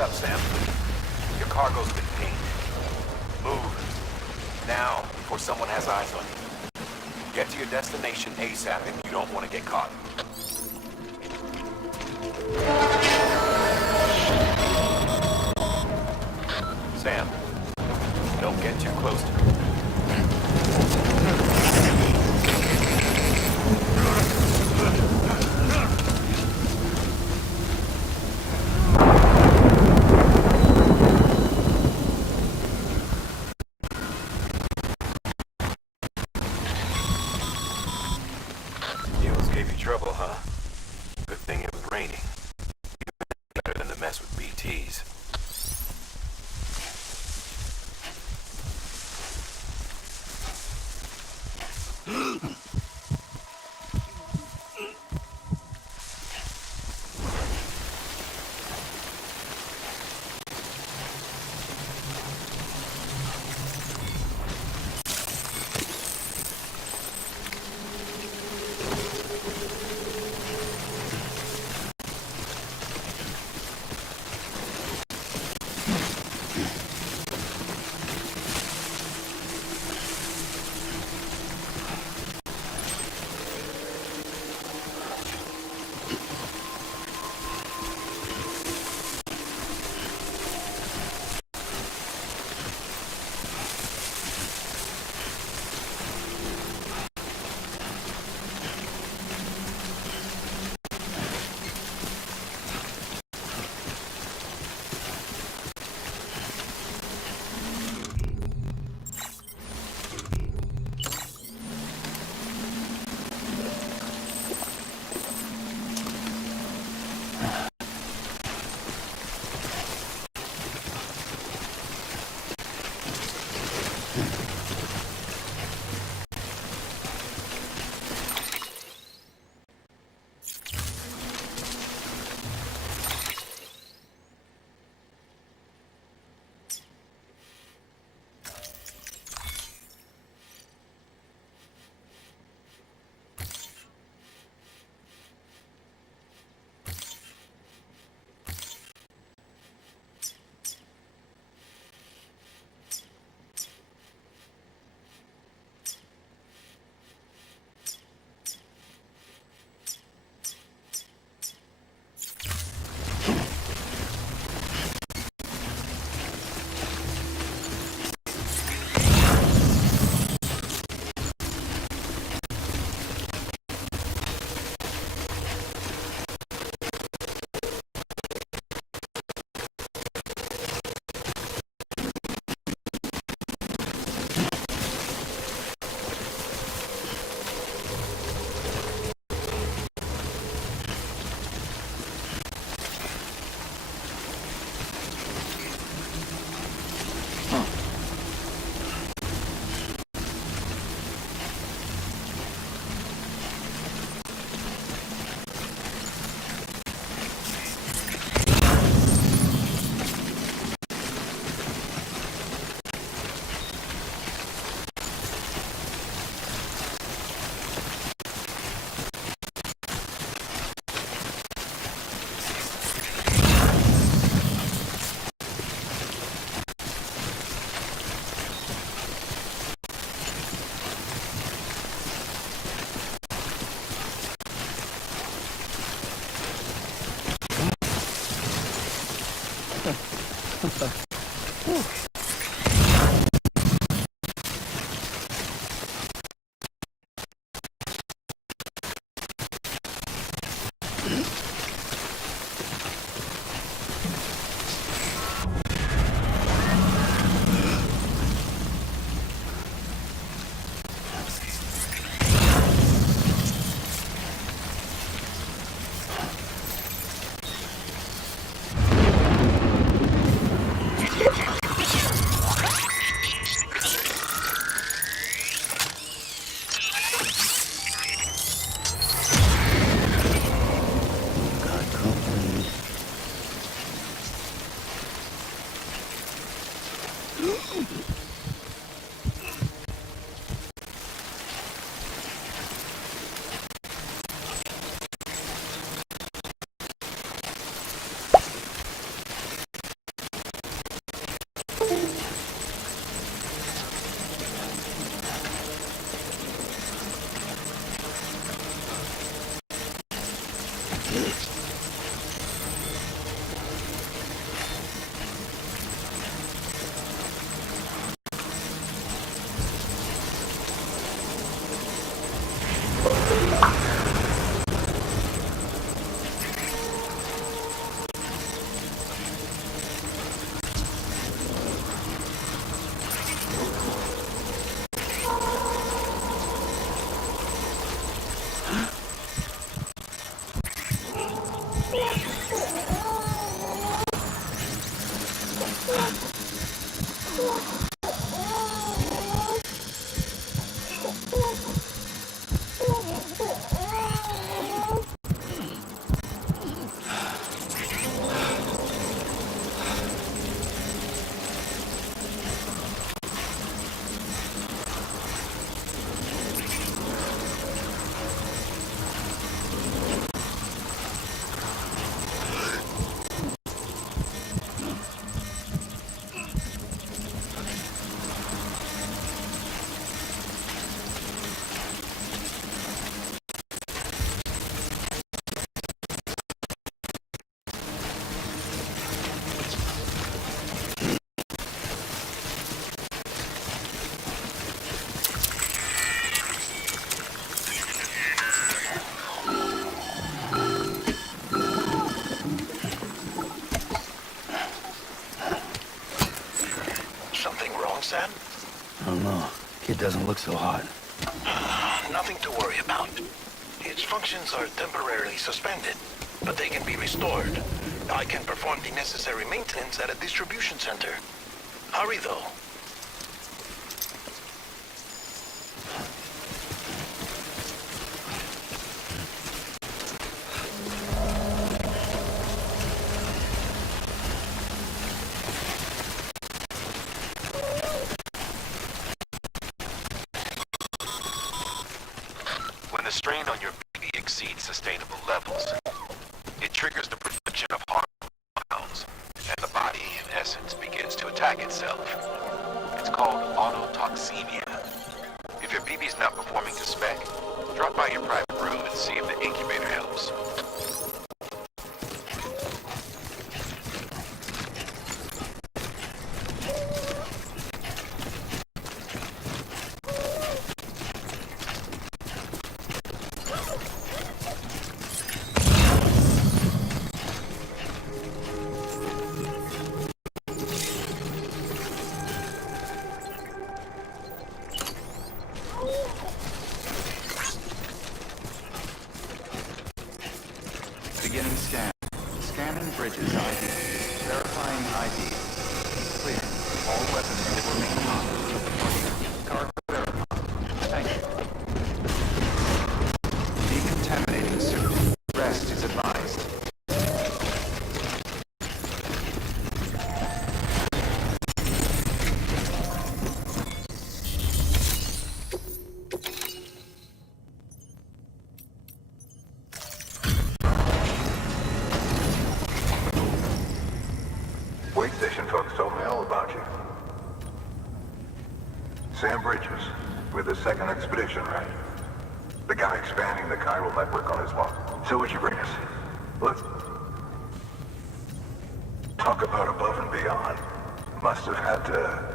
up, Sam? Your cargo's been pinged. Move. Now, before someone has eyes on you. Get to your destination ASAP if you don't want to get caught. Sam, don't get too close to her. Mules gave you trouble, huh? Good thing it was raining. Better than to mess with BTs. Sam? I don't know. Kid doesn't look so hot. Nothing to worry about. Its functions are temporarily suspended, but they can be restored. I can perform the necessary maintenance at a distribution center. Hurry, though. When the strain on your baby exceeds sustainable levels, it triggers the production of hormones, and the body, in essence, begins to attack itself. It's called autotoxemia. If your baby's not performing to spec, drop by your private room and see if the incubator helps. Beginning scan. Scanning bridges ID. Verifying ID. Clear. All weapons will remain on. Cargo verified. Thank you. Decontaminating suit. Rest is advised. Wait station folks told me all about you. Sam Bridges, with the second expedition, right? The guy expanding the chiral network on his lawn. So what'd you bring us? Let's talk about above and beyond. Must have had to...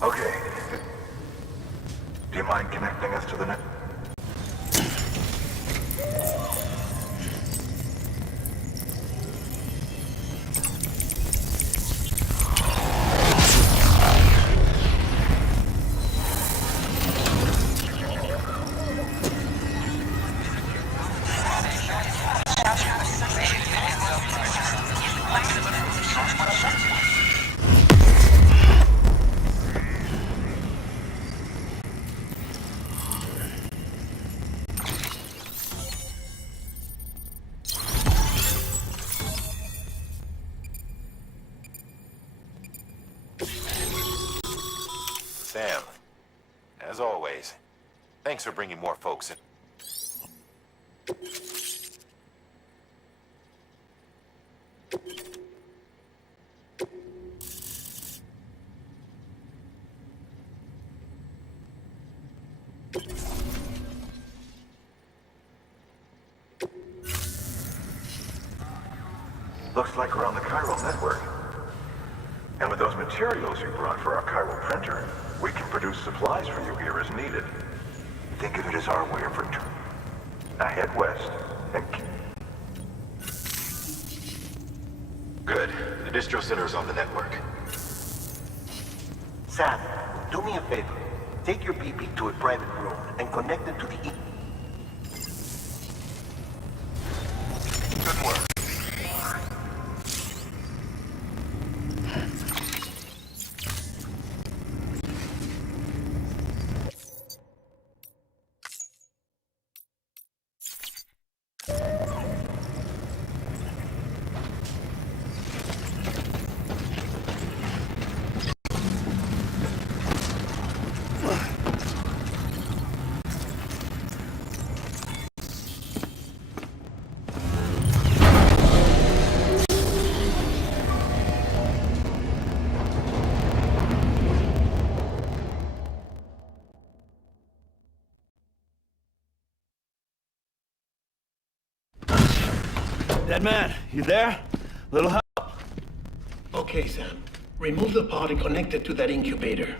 Okay. Do you mind connecting us to the net? Thanks for bringing more folks in. Looks like we're on the chiral network. And with those materials you brought for our chiral printer, we can produce supplies for you here as needed. Think of it as our way of return. Now head west and... Good. The distro center is on the network. Sam, do me a favor. Take your BB to a private room and connect it to the... Good work. Dead man, you there? Little help? Okay, Sam. Remove the pod and connect it to that incubator.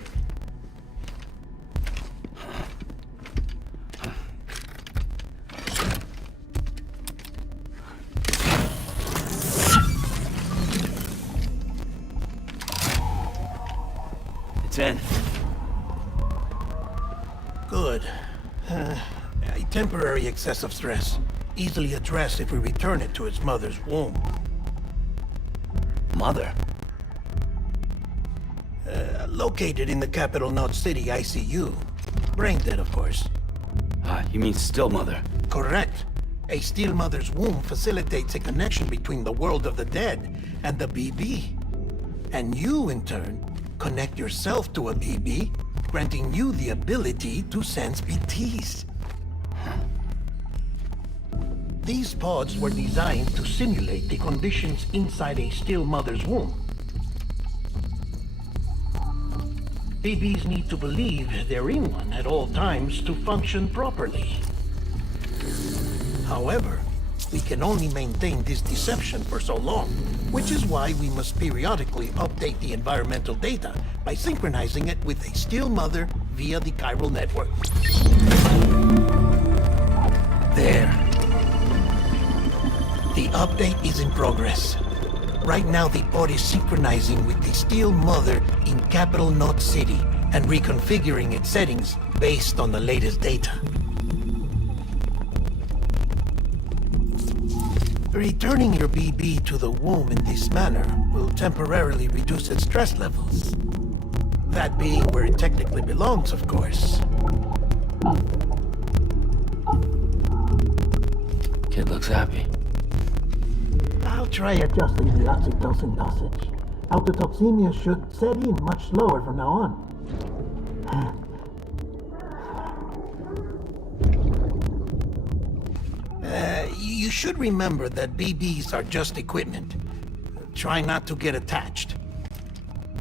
It's in. Good. A temporary excess of stress. Easily addressed if we return it to its mother's womb. Mother? Located in the capital Knot City ICU. Brain dead, of course. You mean still mother? Correct. A still mother's womb facilitates a connection between the world of the dead and the BB. And you, in turn, connect yourself to a BB, granting you the ability to sense BTs. These pods were designed to simulate the conditions inside a still mother's womb. BBs need to believe they're in one at all times to function properly. However, we can only maintain this deception for so long, which is why we must periodically update the environmental data by synchronizing it with a still mother via the chiral network. There. The update is in progress. Right now, the pod is synchronizing with the Steel Mother in Capital Knot City and reconfiguring its settings based on the latest data. Returning your BB to the womb in this manner will temporarily reduce its stress levels. That being where it technically belongs, of course. Kid looks happy. I'll try adjusting the oxytocin dosage. Autotoxemia should set in much slower from now on. You should remember that BBs are just equipment. Try not to get attached.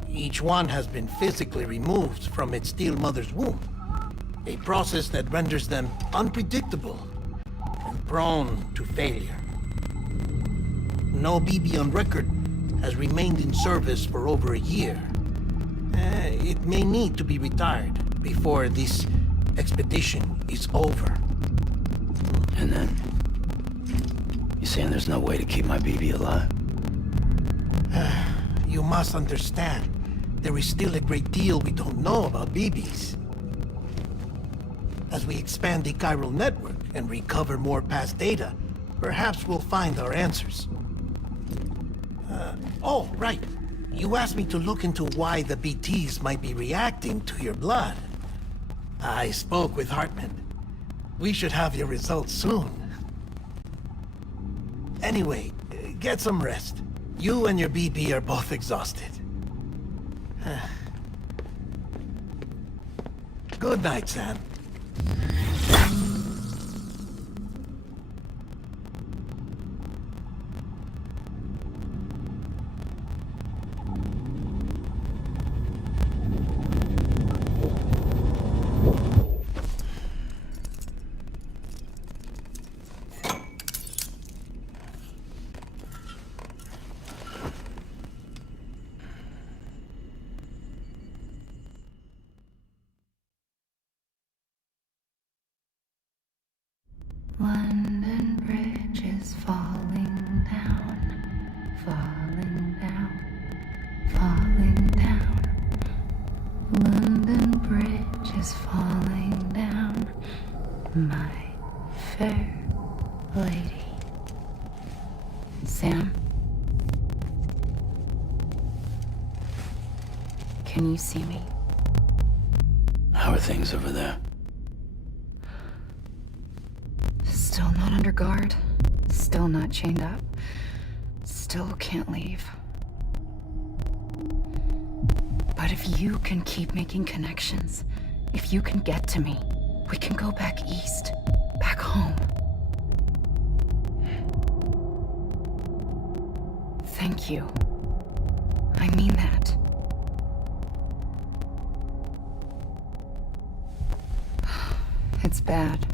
Each one has been physically removed from its steel mother's womb. A process that renders them unpredictable and prone to failure. No BB on record has remained in service for over a year. It may need to be retired before this expedition is over. And then? You saying there's no way to keep my BB alive? You must understand, there is still a great deal we don't know about BBs. As we expand the chiral network and recover more past data, perhaps we'll find our answers. Oh, right. You asked me to look into why the BTs might be reacting to your blood. I spoke with Hartman. We should have your results soon. Anyway, get some rest. You and your BB are both exhausted. Good night, Sam. lady. Sam? Can you see me? How are things over there? Still not under guard. Still not chained up. Still can't leave. But if you can keep making connections, if you can get to me, we can go back east. Back home. Thank you. I mean that. It's bad.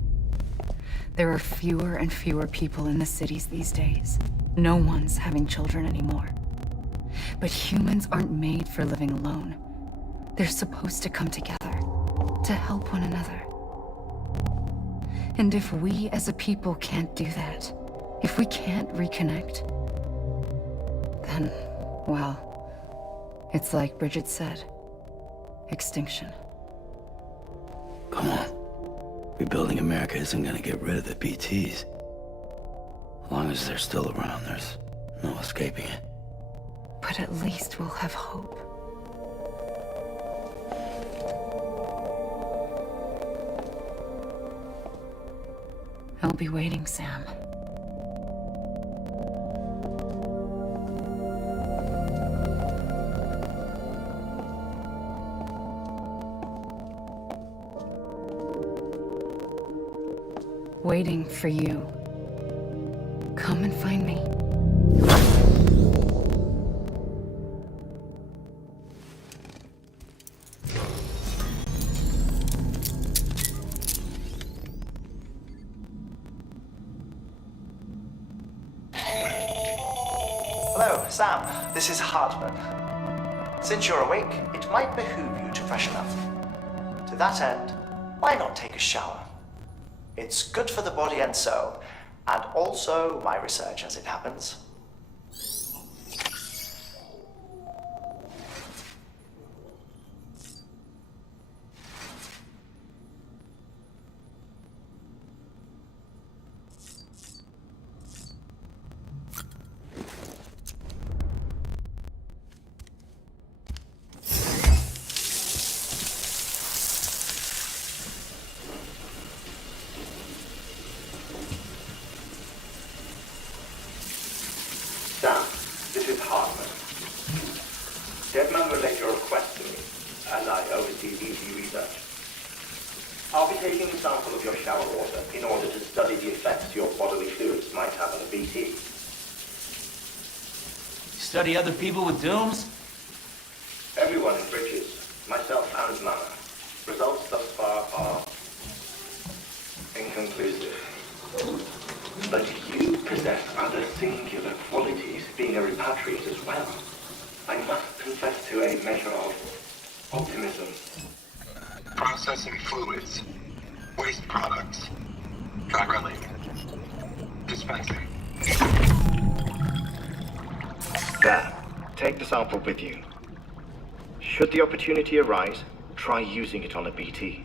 There are fewer and fewer people in the cities these days. No one's having children anymore. But humans aren't made for living alone. They're supposed to come together, to help one another. And if we as a people can't do that, if we can't reconnect, then, well, it's like Bridget said, extinction. Come on. Rebuilding America isn't gonna get rid of the BTs. As long as they're still around, there's no escaping it. But at least we'll have hope. I'll be waiting, Sam. Waiting for you. Come and find me. Hello, Sam. This is Hartman. Since you're awake, it might behoove you to freshen up. To that end, why not take a shower? It's good for the body and soul, and also my research as it happens. Sam, this is Hartman. Deadman relayed your request to me, as I oversee BT research. I'll be taking a sample of your shower water in order to study the effects your bodily fluids might have on a BT. Study other people with dooms? Everyone in Bridges, myself and Mama. Results thus far are inconclusive. But you possess other singular qualities, being a repatriate as well. I must confess to a measure of optimism. Processing fluids, waste products, traveling, dispensing. There, take the sample with you. Should the opportunity arise, try using it on a BT.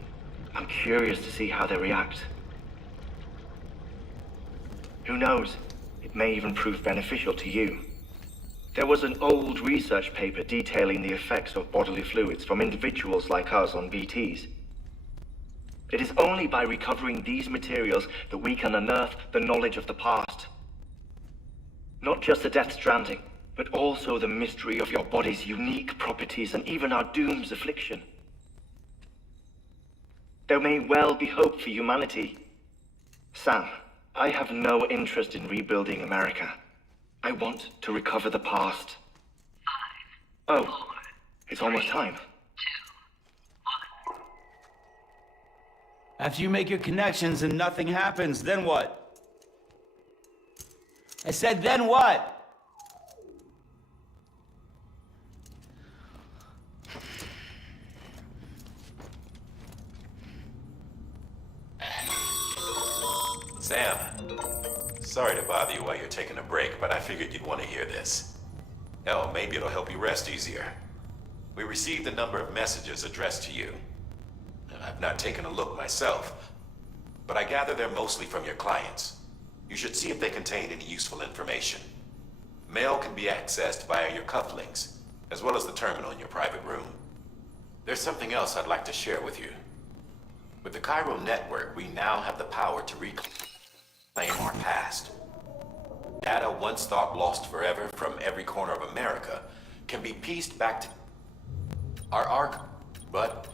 I'm curious to see how they react. Who knows? It may even prove beneficial to you. There was an old research paper detailing the effects of bodily fluids from individuals like us on BTs. It is only by recovering these materials that we can unearth the knowledge of the past. Not just the Death Stranding, but also the mystery of your body's unique properties and even our doom's affliction. There may well be hope for humanity. Sam, I have no interest in rebuilding America. I want to recover the past. 5, 4, it's almost time. 2, 1. After you make your connections and nothing happens, then what? I said, then what? Sam, sorry to bother you while you're taking a break, but I figured you'd want to hear this. Hell, maybe it'll help you rest easier. We received a number of messages addressed to you. I've not taken a look myself, but I gather they're mostly from your clients. You should see if they contain any useful information. Mail can be accessed via your cufflinks, as well as the terminal in your private room. There's something else I'd like to share with you. With the Cairo network, we now have the power to reclaim our past. Data once thought lost forever from every corner of America can be pieced back to our arc, but